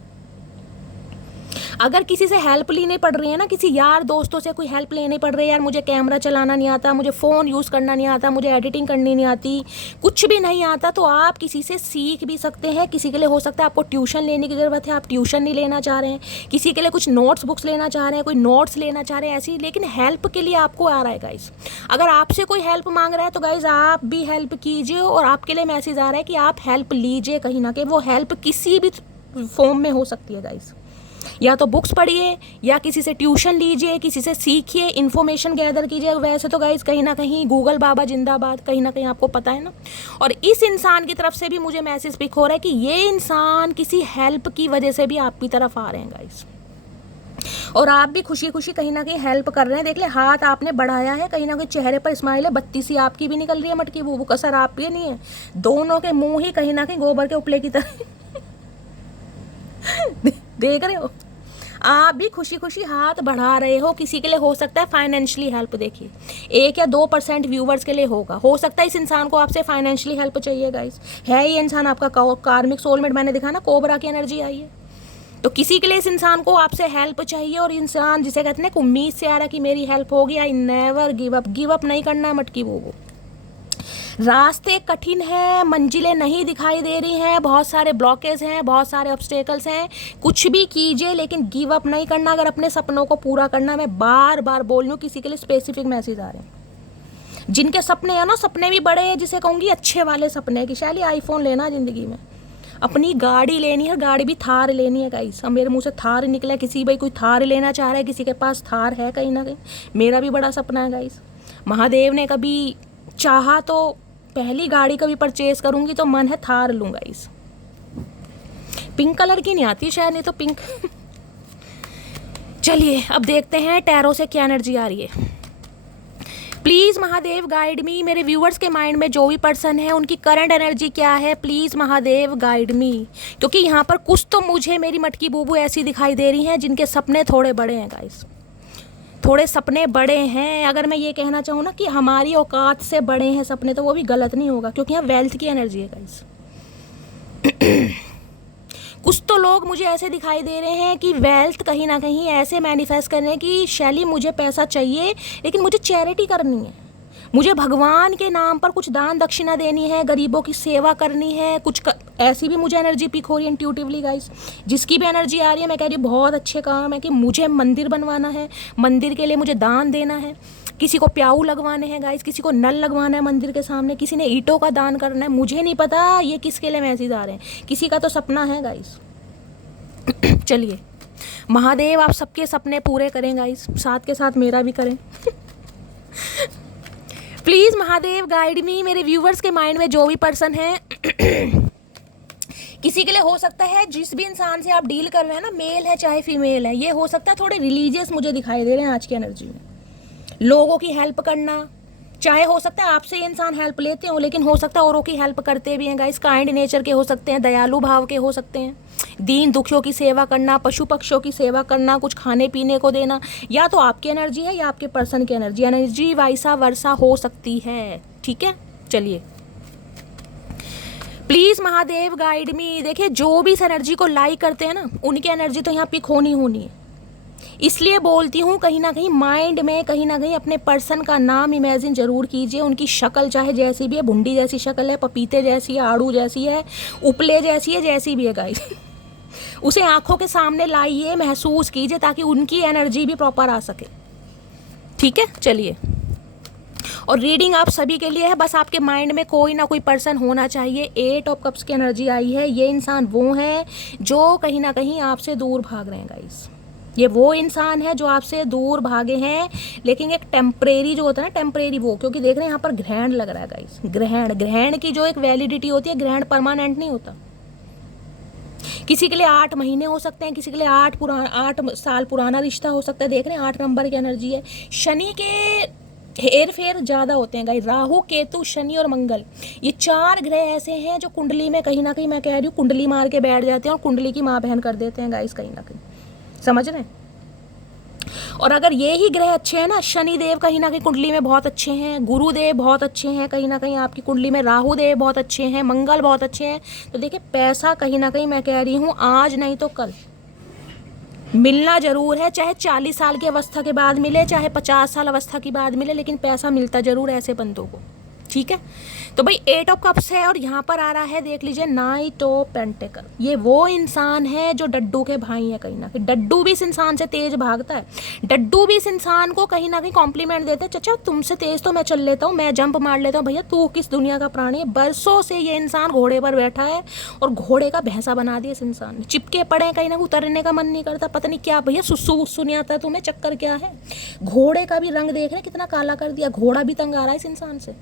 अगर किसी से हेल्प लेनी पड़ रही है ना, किसी यार दोस्तों से कोई हेल्प लेनी पड़ रही है, यार मुझे कैमरा चलाना नहीं आता, मुझे फ़ोन यूज़ करना नहीं आता, मुझे एडिटिंग करनी नहीं आती, कुछ भी नहीं आता, तो आप किसी से सीख भी सकते हैं। किसी के लिए हो सकता है आपको ट्यूशन लेने की ज़रूरत है, आप ट्यूशन नहीं लेना चाह रहे हैं। किसी के लिए कुछ नोट्स बुक्स लेना चाह रहे हैं, कोई नोट्स लेना चाह रहे हैं ऐसी, लेकिन हेल्प के लिए आपको आ रहा है गाइस। अगर आपसे कोई हेल्प मांग रहा है तो गाइस आप भी हेल्प कीजिए, और आपके लिए मैसेज आ रहा है कि आप हेल्प लीजिए कहीं ना कहीं। वो हेल्प किसी भी फॉर्म में हो सकती है गाइस, या तो बुक्स पढ़िए, या किसी से ट्यूशन लीजिए, किसी से सीखिए, इन्फॉर्मेशन गैदर कीजिए। वैसे तो गाइस कहीं ना कहीं गूगल बाबा जिंदाबाद, कहीं ना कहीं आपको पता है ना। और इस इंसान की तरफ से भी मुझे मैसेज पिक हो रहा है कि ये इंसान किसी हेल्प की वजह से भी आपकी तरफ आ रहे हैं गाइस, और आप भी खुशी खुशी कहीं ना कहीं हेल्प कर रहे हैं। देख ले हाथ आपने बढ़ाया है, कहीं ना कहीं चेहरे पर स्माइल है, बत्ती सी आपकी भी निकल रही है, मटकी वो कसर आपकी नहीं है, दोनों के मुंह ही कहीं ना कहीं गोबर के उपले की तरह देख रहे हो, आप भी खुशी खुशी हाथ बढ़ा रहे हो। किसी के लिए हो सकता है फाइनेंशियली हेल्प, देखिए 1 या 2% व्यूवर्स के लिए होगा, हो सकता है इस इंसान को आपसे फाइनेंशियली हेल्प चाहिए गाइस। है ये इंसान आपका कार्मिक सोलमेट, मैंने देखा ना कोबरा की एनर्जी आई है, तो किसी के लिए इस इंसान को आपसे हेल्प चाहिए। और इंसान जिसे कहते हैं उम्मीद से आ रहा है कि मेरी हेल्प होगी, आई नेवर गिव अप नहीं करना है मटकी वो। रास्ते कठिन हैं, मंजिलें नहीं दिखाई दे रही हैं, बहुत सारे ब्लॉकेज हैं, बहुत सारे ऑब्स्टेकल्स हैं, कुछ भी कीजिए लेकिन गिव अप नहीं करना अगर अपने सपनों को पूरा करना। मैं बार बार बोल रही हूँ, किसी के लिए स्पेसिफिक मैसेज आ रहे हैं जिनके सपने हैं ना, सपने भी बड़े हैं, जिसे कहूँगी अच्छे वाले सपने कि शैली आईफोन लेना ज़िंदगी में, अपनी गाड़ी लेनी है, गाड़ी भी थार लेनी है गाइस। अब मेरे मुंह से थार निकला, किसी भाई कोई थार लेना चाह रहा है, किसी के पास थार है कहीं ना कहीं, मेरा भी बड़ा सपना है गाइस। महादेव ने कभी चाहा तो पहली गाड़ी कभी परचेज करूंगी तो मन है थार लूँगा इस पिंक कलर की, नहीं आती शायद, नहीं तो पिंक चलिए अब देखते हैं टैरो से क्या एनर्जी आ रही है। प्लीज़ महादेव गाइड मी, मेरे व्यूअर्स के माइंड में जो भी पर्सन है उनकी करंट एनर्जी क्या है, प्लीज़ महादेव गाइड मी। क्योंकि यहाँ पर कुछ तो मुझे मेरी मटकी बूबू ऐसी दिखाई दे रही हैं जिनके सपने थोड़े बड़े हैं गाइस, थोड़े सपने बड़े हैं। अगर मैं ये कहना चाहूँ ना कि हमारी औकात से बड़े हैं सपने, तो वो भी गलत नहीं होगा, क्योंकि यहाँ वेल्थ की एनर्जी है गाइस। कुछ तो लोग मुझे ऐसे दिखाई दे रहे हैं कि वेल्थ कहीं ना कहीं ऐसे मैनिफेस्ट करने की, शैली मुझे पैसा चाहिए लेकिन मुझे चैरिटी करनी है, मुझे भगवान के नाम पर कुछ दान दक्षिणा देनी है, गरीबों की सेवा करनी है, ऐसी भी मुझे एनर्जी पिक हो रही है इंट्यूटिवली गाइस। जिसकी भी एनर्जी आ रही है मैं कह रही हूँ बहुत अच्छे काम है कि मुझे मंदिर बनवाना है, मंदिर के लिए मुझे दान देना है, किसी को प्याऊ लगवाने हैं गाइस, किसी को नल लगवाना है मंदिर के सामने, किसी ने ईंटों का दान करना है। मुझे नहीं पता ये किसके लिए मैसेज आ रहे हैं, किसी का तो सपना है गाइस। चलिए महादेव आप सबके सपने पूरे करें गाइस, साथ के साथ मेरा भी करें। प्लीज़ महादेव गाइड मी, मेरे व्यूवर्स के माइंड में जो भी पर्सन है किसी के लिए हो सकता है, जिस भी इंसान से आप डील कर रहे हैं ना, मेल है चाहे फीमेल है, ये हो सकता है थोड़े रिलीजियस मुझे दिखाई दे रहे हैं आज की एनर्जी में। लोगों की हेल्प करना, चाहे हो सकता है आपसे ये इंसान हेल्प लेते हो, लेकिन हो सकता है औरों की हेल्प करते भी हैं गाइस। काइंड नेचर के हो सकते हैं, दयालु भाव के हो सकते हैं, दीन दुखियों की सेवा करना, पशु पक्षियों की सेवा करना, कुछ खाने पीने को देना, या तो आपकी एनर्जी है या आपके पर्सन की एनर्जी वैसा वर्षा हो सकती है। ठीक है, चलिए प्लीज महादेव गाइड मी। देखिए जो भी इस एनर्जी को लाइक करते हैं ना, उनकी एनर्जी तो यहाँ पिक होनी है। इसलिए बोलती हूँ कहीं ना कहीं माइंड में कहीं ना कहीं अपने पर्सन का नाम इमेजिन जरूर कीजिए। उनकी शक्ल चाहे जैसी भी है, भुंडी जैसी शक्ल है, पपीते जैसी है, आड़ू जैसी है, उपले जैसी है, जैसी भी है गाइस उसे आंखों के सामने लाइए, महसूस कीजिए, ताकि उनकी एनर्जी भी प्रॉपर आ सके। ठीक है, चलिए। और रीडिंग आप सभी के लिए है, बस आपके माइंड में कोई ना कोई पर्सन होना चाहिए। 8 ऑफ कप्स की एनर्जी आई है। ये इंसान वो है जो कहीं ना कहीं आपसे दूर भाग रहे हैं गाइस। ये वो इंसान है जो आपसे दूर भागे हैं, लेकिन एक टेम्परेरी जो होता है ना, टेम्परेरी वो, क्योंकि देख रहे हैं यहाँ पर ग्रहण लग रहा है गाइस। ग्रहण की जो एक वैलिडिटी होती है, ग्रहण परमानेंट नहीं होता। किसी के लिए 8 महीने हो सकते हैं, किसी के लिए 8 साल पुराना रिश्ता हो सकता है। देख रहे हैं 8 नंबर की एनर्जी है। शनि के हेर फेर ज़्यादा होते हैं गाइस। राहु, केतु, शनि और मंगल, ये 4 ग्रह ऐसे हैं जो कुंडली में कहीं ना कहीं, मैं कह रही हूँ, कुंडली मार के बैठ जाते हैं और कुंडली की माँ बहन कर देते हैं गाइस, कहीं ना कहीं। समझ रहे हैं? और अगर ये ही ग्रह अच्छे हैं ना, शनि देव कहीं ना कहीं कुंडली में बहुत अच्छे हैं, गुरुदेव बहुत अच्छे हैं कहीं ना कहीं आपकी कुंडली में, राहु देव बहुत अच्छे हैं, मंगल बहुत अच्छे हैं, तो देखिए पैसा कहीं ना कहीं, मैं कह रही हूँ आज नहीं तो कल मिलना जरूर है। चाहे 40 साल की अवस्था के बाद मिले, चाहे 50 साल अवस्था के बाद मिले, लेकिन पैसा मिलता जरूर है ऐसे बंदों को। ठीक है, तो भाई 8 ऑफ कप्स है और यहाँ पर आ रहा है, देख लीजिए, नाइट ऑफ पेंटिकल। ये वो इंसान है जो डड्डू के भाई है कहीं ना कहीं। डड्डू भी इस इंसान से तेज भागता है। डड्डू भी इस इंसान को कहीं ना कहीं कॉम्प्लीमेंट देते हैं, चाचा तुमसे तेज तो मैं चल लेता हूँ, मैं जंप मार लेता हूँ, भैया तू किस दुनिया का प्राणी है। बरसों से ये इंसान घोड़े पर बैठा है और घोड़े का भैंसा बना दिया इस इंसान ने। चिपके पड़े कहीं ना, उतरने का मन नहीं करता, पता नहीं क्या भैया, सुसु वुस्सु नहीं आता तुम्हें, चक्कर क्या है। घोड़े का भी रंग देख रहे कितना काला कर दिया, घोड़ा भी तंग आ रहा है इस इंसान से।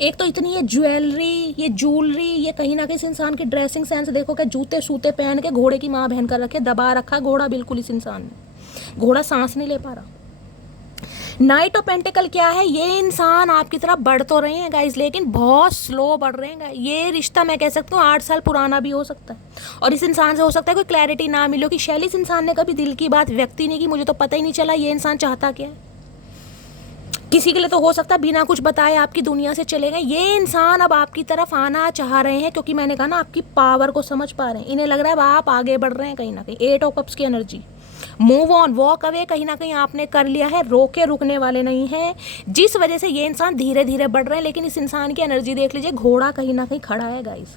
एक तो इतनी ये ज्वेलरी, ये जूलरी, ये कहीं ना कहीं इस इंसान की ड्रेसिंग सेंस देखो, क्या जूते सूते पहन के घोड़े की माँ बहन कर रखे, दबा रखा घोड़ा बिल्कुल इस इंसान ने। घोड़ा सांस नहीं ले पा रहा। नाइट ऑफ पेंटिकल क्या है, ये इंसान आपकी तरफ बढ़ तो रहे हैं गाइस, लेकिन बहुत स्लो बढ़ रहे हैं। ये रिश्ता मैं कह सकती हूँ 8 साल पुराना भी हो सकता है, और इस इंसान से हो सकता है कोई क्लैरिटी ना मिलो कि शैली इस इंसान ने कभी दिल की बात व्यक्त ही नहीं की, मुझे तो पता ही नहीं चला ये इंसान चाहता क्या है। किसी के लिए तो हो सकता है बिना कुछ बताए आपकी दुनिया से चले गए। ये इंसान अब आपकी तरफ आना चाह रहे हैं, क्योंकि मैंने कहा ना आपकी पावर को समझ पा रहे हैं। इन्हें लग रहा है आप आगे बढ़ रहे हैं कहीं ना कहीं। 8 ऑफ कप्स की energy, move on, walk away, कहीं ना कहीं आपने कर लिया है, रोके रुकने वाले नहीं है, जिस वजह से ये इंसान धीरे धीरे बढ़ रहे हैं। लेकिन इस इंसान की एनर्जी देख लीजिए, घोड़ा कहीं ना कहीं खड़ा है गाइस।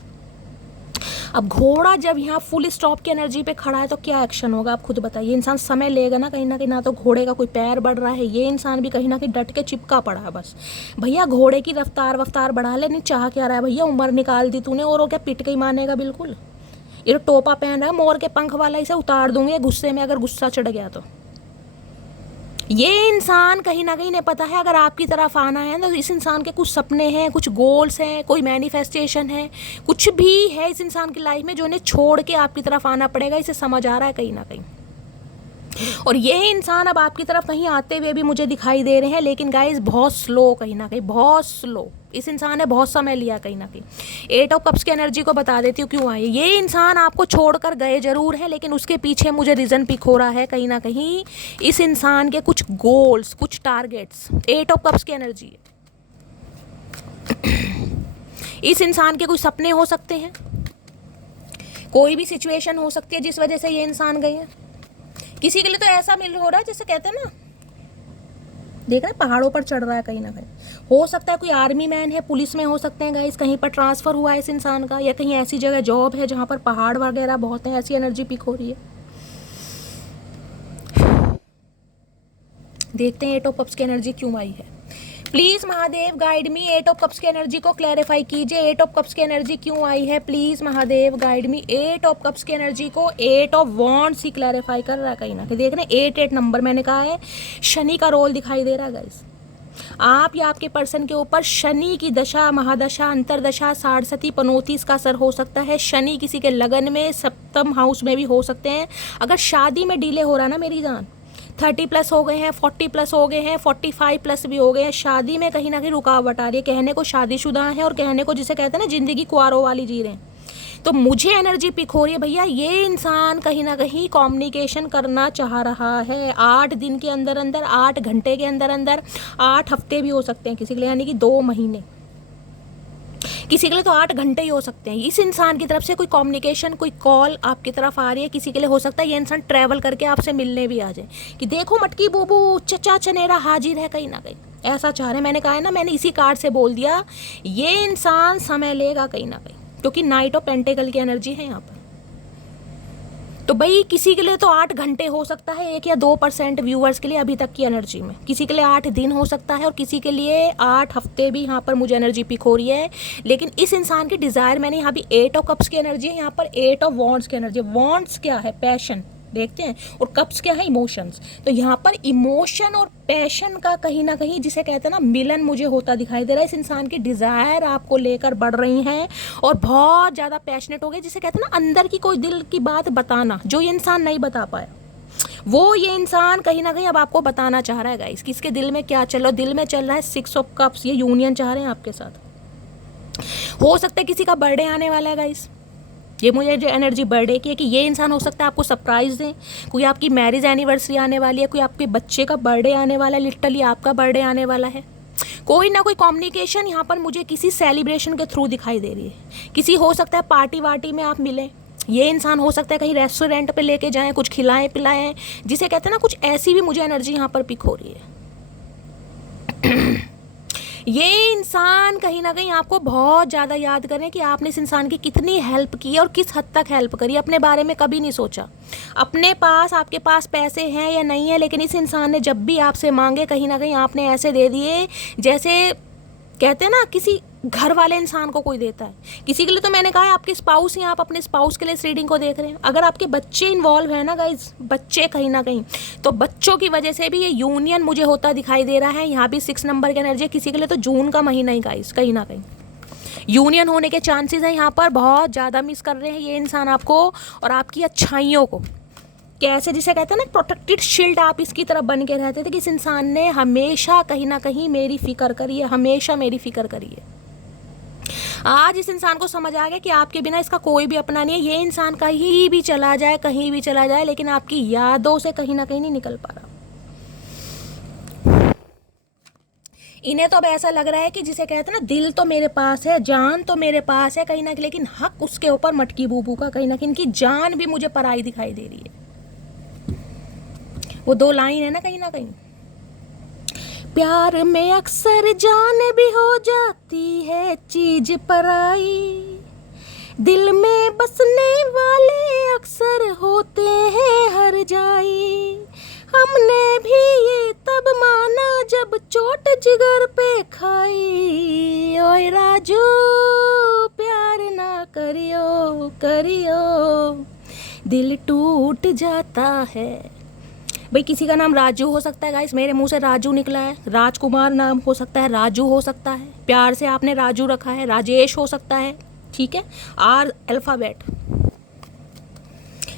अब घोड़ा जब यहाँ फुल स्टॉप की एनर्जी पे खड़ा है तो क्या एक्शन होगा आप खुद बताइए। इंसान समय लेगा ना कहीं ना तो घोड़े का कोई पैर बढ़ रहा है, ये इंसान भी कहीं ना कहीं डट के चिपका पड़ा है बस। भैया घोड़े की रफ्तार बढ़ा ले, नहीं चाह क्या रहा है भैया, उम्र निकाल दी तूने, और वो क्या पिट के ही मानेगा बिल्कुल। ये तो टोपा पहन रहा है मोर के पंख वाला, इसे उतार दूंगे गुस्से में अगर गुस्सा चढ़ गया तो। ये इंसान कहीं ना कहीं ने पता है अगर आपकी तरफ आना है तो इस इंसान के कुछ सपने हैं, कुछ गोल्स हैं, कोई मैनिफेस्टेशन है, कुछ भी है इस इंसान की लाइफ में जो इन्हें छोड़ के आपकी तरफ आना पड़ेगा। इसे समझ आ रहा है कहीं ना कहीं। और ये इंसान अब आपकी तरफ कहीं आते हुए भी मुझे दिखाई दे रहे हैं, लेकिन गाइस बहुत स्लो, कहीं ना कहीं बहुत स्लो। इस इंसान ने बहुत समय लिया कहीं ना कहीं। 8 ऑफ कप्स की एनर्जी को बता देती हूँ क्यों आई। ये इंसान आपको छोड़कर गए जरूर है, लेकिन उसके पीछे मुझे रीज़न पिक हो रहा है कहीं ना कहीं इस इंसान के कुछ गोल्स, कुछ टारगेट्स। 8 ऑफ कप्स की एनर्जी है। इस इंसान के कुछ सपने हो सकते हैं, कोई भी सिचुएशन हो सकती है जिस वजह से ये इंसान गए हैं। किसी के लिए तो ऐसा मिल हो रहा है जैसे कहते हैं ना, देख रहे हैं पहाड़ों पर चढ़ रहा है कहीं ना कहीं। हो सकता है कोई आर्मी मैन है, पुलिस में हो सकते हैं गाइस, कहीं पर ट्रांसफर हुआ है इस इंसान का, या कहीं ऐसी जगह जॉब है जहां पर पहाड़ वगैरह बहुत हैं, ऐसी एनर्जी पिक हो रही है। देखते हैं 8 ऑफ कप्स की एनर्जी क्यों आई है। Please Mahadev guide me, 8 of cups की एनर्जी को क्लैरिफाई कीजिए। 8 ऑफ कप्स की एनर्जी क्यों आई है, please Mahadev guide me. 8 of cups की एनर्जी को 8 ऑफ वॉन्ड्स ही क्लैरिफाई कर रहा है कहीं ना कहीं। देख रहे हैं 8 नंबर मैंने कहा है, शनि का रोल दिखाई दे रहा है गाइस। आप या आपके पर्सन के ऊपर शनि की दशा, महादशा, अंतरदशा, साढ़सती, पनौती इसका असर हो सकता है। शनि किसी के लगन में, सप्तम हाउस में भी हो सकते हैं। अगर शादी में डिले हो रहा है ना मेरी जान, 30+ हो गए हैं, 40+ हो गए हैं, 45+ भी हो गए हैं। शादी में कहीं ना कहीं रुकावट आ रही है। कहने को शादीशुदा है और कहने को जिसे कहते हैं ना जिंदगी कुंवारों वाली जी रहे हैं। तो मुझे एनर्जी पिक हो रही है भैया, ये इंसान कहीं ना कहीं कम्युनिकेशन करना चाह रहा है 8 दिन के अंदर अंदर, 8 घंटे के अंदर अंदर, 8 हफ्ते भी हो सकते हैं किसी के लिए, यानी कि 2 महीने, किसी के लिए तो 8 घंटे ही हो सकते हैं। इस इंसान की तरफ से कोई कम्युनिकेशन, कोई कॉल आपकी तरफ आ रही है। किसी के लिए हो सकता है ये इंसान ट्रैवल करके आपसे मिलने भी आ जाए कि देखो मटकी बूबू चचा चनेरा हाजिर है, कहीं ना कहीं ऐसा चाह रहे हैं। मैंने कहा है ना, मैंने इसी कार्ड से बोल दिया ये इंसान समय लेगा कहीं ना कहीं, क्योंकि नाइट ऑफ पेंटिकल की एनर्जी है यहाँ पर। तो भाई किसी के लिए तो 8 घंटे हो सकता है, 1 या 2% व्यूअर्स के लिए अभी तक की एनर्जी में। किसी के लिए 8 दिन हो सकता है और किसी के लिए 8 हफ्ते भी यहाँ पर मुझे एनर्जी पिक हो रही है। लेकिन इस इंसान की डिज़ायर, मैंने यहाँ भी 8 ऑफ कप्स की एनर्जी है, यहाँ पर 8 ऑफ वॉन्ड्स की एनर्जी। वॉन्ड्स क्या है? पैशन, देखते हैं, और कप्स क्या है? इमोशंस। तो यहाँ पर इमोशन और पैशन का कहीं ना कहीं जिसे कहते हैं ना मिलन मुझे होता दिखाई दे रहा है। इस इंसान की डिज़ायर आपको लेकर बढ़ रही हैं और बहुत ज़्यादा पैशनेट हो गए, जिसे कहते हैं ना अंदर की कोई दिल की बात बताना जो ये इंसान नहीं बता पाया, वो ये इंसान कहीं ना कहीं अब आपको बताना चाह रहा है गाइस। किसके दिल में क्या चल रहा है? दिल में चल रहा है 6 ऑफ कप्स। ये यूनियन चाह रहे हैं आपके साथ। हो सकता है किसी का बर्थडे आने वाला है गाइस, ये मुझे जो एनर्जी बर्थडे की है कि ये इंसान हो सकता है आपको सरप्राइज़ दें। कोई आपकी मैरिज एनिवर्सरी आने वाली है, कोई आपके बच्चे का बर्थडे आने वाला है, लिटरली आपका बर्थडे आने वाला है। कोई ना कोई कम्युनिकेशन यहाँ पर मुझे किसी सेलिब्रेशन के थ्रू दिखाई दे रही है। किसी हो सकता है पार्टी वार्टी में आप मिलें, ये इंसान हो सकता है कहीं रेस्टोरेंट पे लेके जाएं, कुछ खिलाएं पिलाएं, जिसे कहते हैं ना कुछ ऐसी भी मुझे एनर्जी यहाँ पर पिक हो रही है। ये इंसान कहीं ना कहीं आपको बहुत ज़्यादा याद करें कि आपने इस इंसान की कितनी हेल्प की और किस हद तक हेल्प करी। अपने बारे में कभी नहीं सोचा, अपने पास आपके पास पैसे हैं या नहीं है, लेकिन इस इंसान ने जब भी आपसे मांगे कहीं ना कहीं आपने ऐसे दे दिए जैसे कहते हैं ना किसी घर वाले इंसान को कोई देता है। किसी के लिए तो मैंने कहा है आपके स्पाउस, या आप अपने स्पाउस के लिए इस रीडिंग को देख रहे हैं। अगर आपके बच्चे इन्वॉल्व है ना गाइज, बच्चे कहीं ना कहीं, तो बच्चों की वजह से भी ये यूनियन मुझे होता दिखाई दे रहा है। यहाँ भी 6 नंबर की एनर्जी। किसी के लिए तो जून का महीना ही गाइज, कहीं ना कहीं यूनियन होने के चांसेस हैं यहाँ पर। बहुत ज़्यादा मिस कर रहे हैं ये इंसान आपको और आपकी अच्छाइयों को। कैसे जिसे कहते हैं ना प्रोटेक्टेड शील्ड आप इसकी तरफ बन के रहते थे कि इस इंसान ने हमेशा कहीं ना कहीं मेरी फिक्र करी है, हमेशा मेरी फिक्र करी है। आज इस इंसान को समझ आ गया कि आपके बिना इसका कोई भी अपना नहीं है। ये इंसान कहीं भी चला जाए, कहीं भी चला जाए, लेकिन आपकी यादों से कहीं ना कहीं नहीं निकल पा रहा। इन्हें तो अब ऐसा लग रहा है कि जिसे कहते हैं ना दिल तो मेरे पास है, जान तो मेरे पास है कहीं ना कहीं, लेकिन हक उसके ऊपर मटकी बूबू का। कहीं ना कहीं इनकी जान भी मुझे पराई दिखाई दे रही है। वो 2 लाइन है ना कहीं ना कहीं, प्यार में अक्सर जान भी हो जाती है चीज पराई, दिल में बसने वाले अक्सर होते हैं हर जाई। हमने भी ये तब माना जब चोट जिगर पे खाई, ओए राजू प्यार ना करियो करियो, दिल टूट जाता है। भाई किसी का नाम राजू हो सकता है गाइस, मेरे मुंह से राजू निकला है। राजकुमार नाम हो सकता है, राजू हो सकता है, प्यार से आपने राजू रखा है, राजेश हो सकता है, ठीक है, R अल्फ़ाबेट।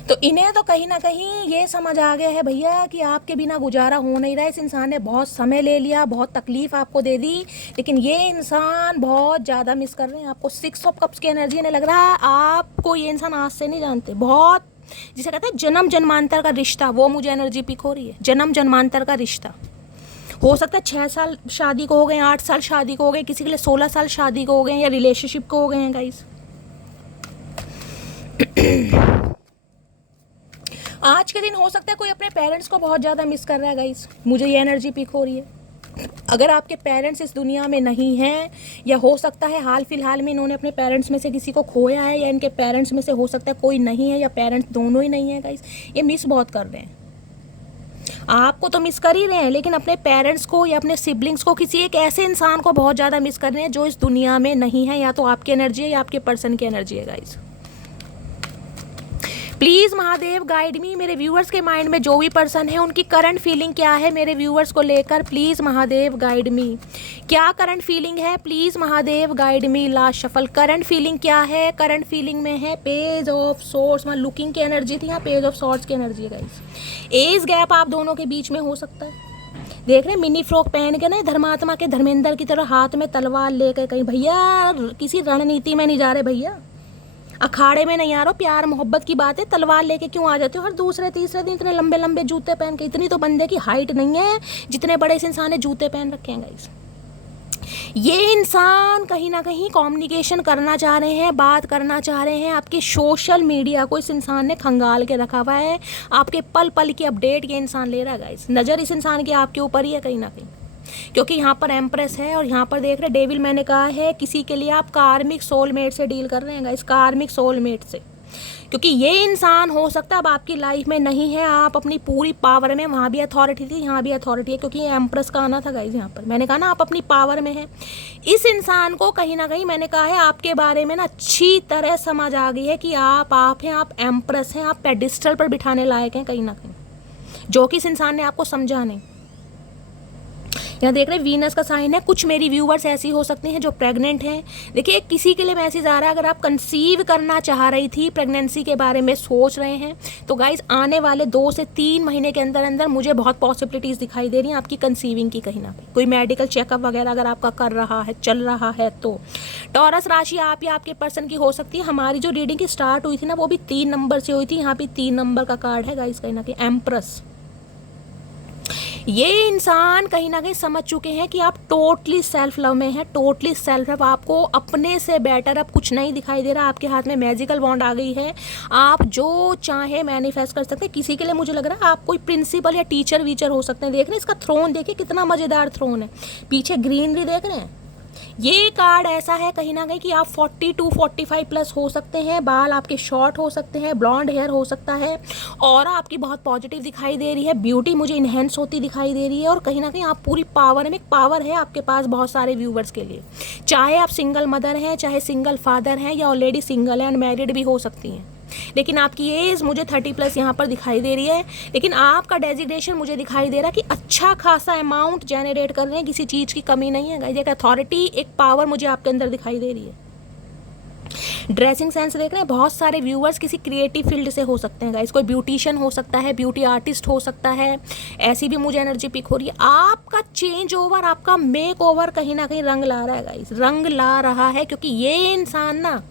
तो इन्हें तो कहीं ना कहीं ये समझ आ गया है भैया कि आपके बिना गुजारा हो नहीं रहा है। इस इंसान ने बहुत समय ले लिया, बहुत तकलीफ आपको दे दी, लेकिन ये इंसान बहुत ज़्यादा मिस कर रहे हैं आपको। 6 ऑफ कप्स की एनर्जी ने लग रहा है आपको ये इंसान आज से नहीं जानते। बहुत जिसे कहते हैं जन्म जन्मांतर का रिश्ता, वो मुझे एनर्जी पिक हो रही है। जन्म जन्मांतर का रिश्ता हो सकता है 6 साल शादी को हो गए, 8 साल शादी को हो गए, किसी के लिए 16 साल शादी को हो गए, या रिलेशनशिप को हो गए हैं गाइस। आज के दिन हो सकता है कोई अपने पेरेंट्स को बहुत ज़्यादा मिस कर रहा है गाइस, मुझे ये एनर्जी पिक हो रही है। अगर आपके पेरेंट्स इस दुनिया में नहीं हैं, या हो सकता है हाल फिलहाल में इन्होंने अपने पेरेंट्स में से किसी को खोया है, या इनके पेरेंट्स में से हो सकता है कोई नहीं है, या पेरेंट्स दोनों ही नहीं है गाइस, ये मिस बहुत कर रहे हैं। आपको तो मिस कर ही रहे हैं, लेकिन अपने पेरेंट्स को या अपने सिबलिंग्स को, किसी एक ऐसे इंसान को बहुत ज़्यादा मिस कर रहे हैं जो इस दुनिया में नहीं है। या तो आपकी एनर्जी है या आपके पर्सन की एनर्जी है गाइस। प्लीज़ महादेव गाइड मी, मेरे व्यूअर्स के माइंड में जो भी पर्सन है उनकी करंट फीलिंग क्या है मेरे व्यूअर्स को लेकर, प्लीज़ महादेव गाइड मी। क्या करंट फीलिंग है, please Mahadev guide me. Last shuffle, current feeling क्या है? करंट फीलिंग में है पेज ऑफ सोर्स, मतलब लुकिंग की एनर्जी थी, यहाँ पेज ऑफ सोर्स की एनर्जी है गाइस। एज गैप आप दोनों के बीच में हो सकता है। देख रहे हैं मिनी फ्रॉक पहन के ना धर्मात्मा के धर्मेंद्र की तरह हाथ में तलवार लेकर, कहीं भैया किसी रणनीति में नहीं जा रहे, भैया अखाड़े में नहीं आ रहा, प्यार मोहब्बत की बात है, तलवार लेके क्यों आ जाते हो हर दूसरे तीसरे दिन इतने लंबे लंबे जूते पहन के? इतनी तो बंदे की हाइट नहीं है जितने बड़े इस इंसान ने जूते पहन रखे हैं गाइस। ये इंसान कहीं ना कहीं कम्युनिकेशन करना चाह रहे हैं, बात करना चाह रहे हैं। आपके सोशल मीडिया को इस इंसान ने खंगाल के रखा हुआ है, आपके पल पल की अपडेट ये इंसान ले रहा है गाइस। नज़र इस इंसान की आपके ऊपर ही है कहीं ना कहीं, क्योंकि यहाँ पर एम्प्रेस है और यहाँ पर देख रहे डेविल। मैंने कहा है किसी के लिए आप कार्मिक सोलमेट से डील कर रहे हैं गाइस, कार्मिक सोलमेट से, क्योंकि ये इंसान हो सकता है अब आपकी लाइफ में नहीं है, आप अपनी पूरी पावर में, वहाँ भी अथॉरिटी थी यहाँ भी अथॉरिटी है, क्योंकि ये एम्प्रेस का आना था गाइस। यहाँ पर मैंने कहा ना आप अपनी पावर में है। इस इंसान को कहीं ना कहीं मैंने कहा है आपके बारे में ना अच्छी तरह समझ आ गई है कि आप हैं, आप एम्प्रेस हैं, आप पेडिस्टल पर बिठाने लायक हैं कहीं ना कहीं, जो कि इस इंसान ने आपको समझा नहीं। यहाँ देख रहे हैं वीनस का साइन है। कुछ मेरी व्यूवर्स ऐसी हो सकती हैं जो प्रेग्नेंट हैं। देखिए किसी के लिए मैसेज आ रहा है, अगर आप कंसीव करना चाह रही थी, प्रेगनेंसी के बारे में सोच रहे हैं, तो गाइज आने वाले 2 से 3 महीने के अंदर अंदर मुझे बहुत पॉसिबिलिटीज़ दिखाई दे रही हैं आपकी कंसीविंग की। कहीं ना कहीं कोई मेडिकल चेकअप वगैरह अगर आपका कर रहा है, चल रहा है, तो टॉरस राशि आप या आपके पर्सन की हो सकती है। हमारी जो रीडिंग की स्टार्ट हुई थी ना वो भी 3 नंबर से हुई थी। यहाँ पे 3 नंबर का कार्ड है गाइज, कहीं ना कहीं एम्प्रेस। ये इंसान कहीं ना कहीं समझ चुके हैं कि आप टोटली सेल्फ लव में हैं, टोटली सेल्फ लव। आपको अपने से बेटर अब कुछ नहीं दिखाई दे रहा। आपके हाथ में मैजिकल वॉन्ड आ गई है, आप जो चाहे मैनिफेस्ट कर सकते हैं। किसी के लिए मुझे लग रहा है आप कोई प्रिंसिपल या टीचर वीचर हो सकते हैं। देख रहे हैं इसका थ्रोन, देखिए कितना मज़ेदार थ्रोन है, पीछे ग्रीनरी देख रहे हैं। ये कार्ड ऐसा है कहीं ना कहीं कि आप 42 45 प्लस हो सकते हैं, बाल आपके शॉर्ट हो सकते हैं, ब्लॉन्ड हेयर हो सकता है, और आपकी बहुत पॉजिटिव दिखाई दे रही है, ब्यूटी मुझे इन्हेंस होती दिखाई दे रही है, और कहीं ना कहीं आप पूरी पावर में, एक पावर है आपके पास बहुत सारे व्यूवर्स के लिए। चाहे आप सिंगल मदर हैं, चाहे सिंगल फादर हैं, या ऑलरेडी सिंगल हैं, अनमैरिड भी हो सकती हैं, लेकिन आपकी एज मुझे 30 प्लस यहाँ पर दिखाई दे रही है। लेकिन आपका डेजिग्नेशन मुझे दिखाई दे रहा है कि अच्छा खासा अमाउंट जनरेट कर रहे हैं, किसी चीज़ की कमी नहीं है गाइस। एक अथॉरिटी, एक पावर मुझे आपके अंदर दिखाई दे रही है। ड्रेसिंग सेंस देख रहे हैं, बहुत सारे व्यूअर्स किसी क्रिएटिव फील्ड से हो सकते हैं गाइस। कोई ब्यूटिशियन हो सकता है, ब्यूटी आर्टिस्ट हो सकता है, ऐसी भी मुझे एनर्जी पिक हो रही है। आपका चेंज ओवर, आपका मेक ओवर कहीं ना कहीं रंग ला रहा है गाइस, रंग ला रहा है, क्योंकि ये इंसान ना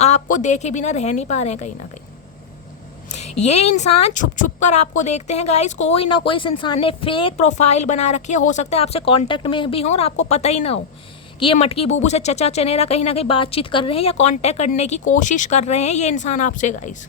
आपको देखे बिना रह नहीं पा रहे हैं कहीं ना कहीं। ये इंसान छुप छुप कर आपको देखते हैं गाइस। कोई ना कोई इस इंसान ने फेक प्रोफाइल बना रखी है, हो सकता है आपसे कांटेक्ट में भी हो और आपको पता ही ना हो कि ये मटकी बूबू से चचा चनेरा कहीं ना कहीं बातचीत कर रहे हैं या कांटेक्ट करने की कोशिश कर रहे हैं ये इंसान आपसे गाइस,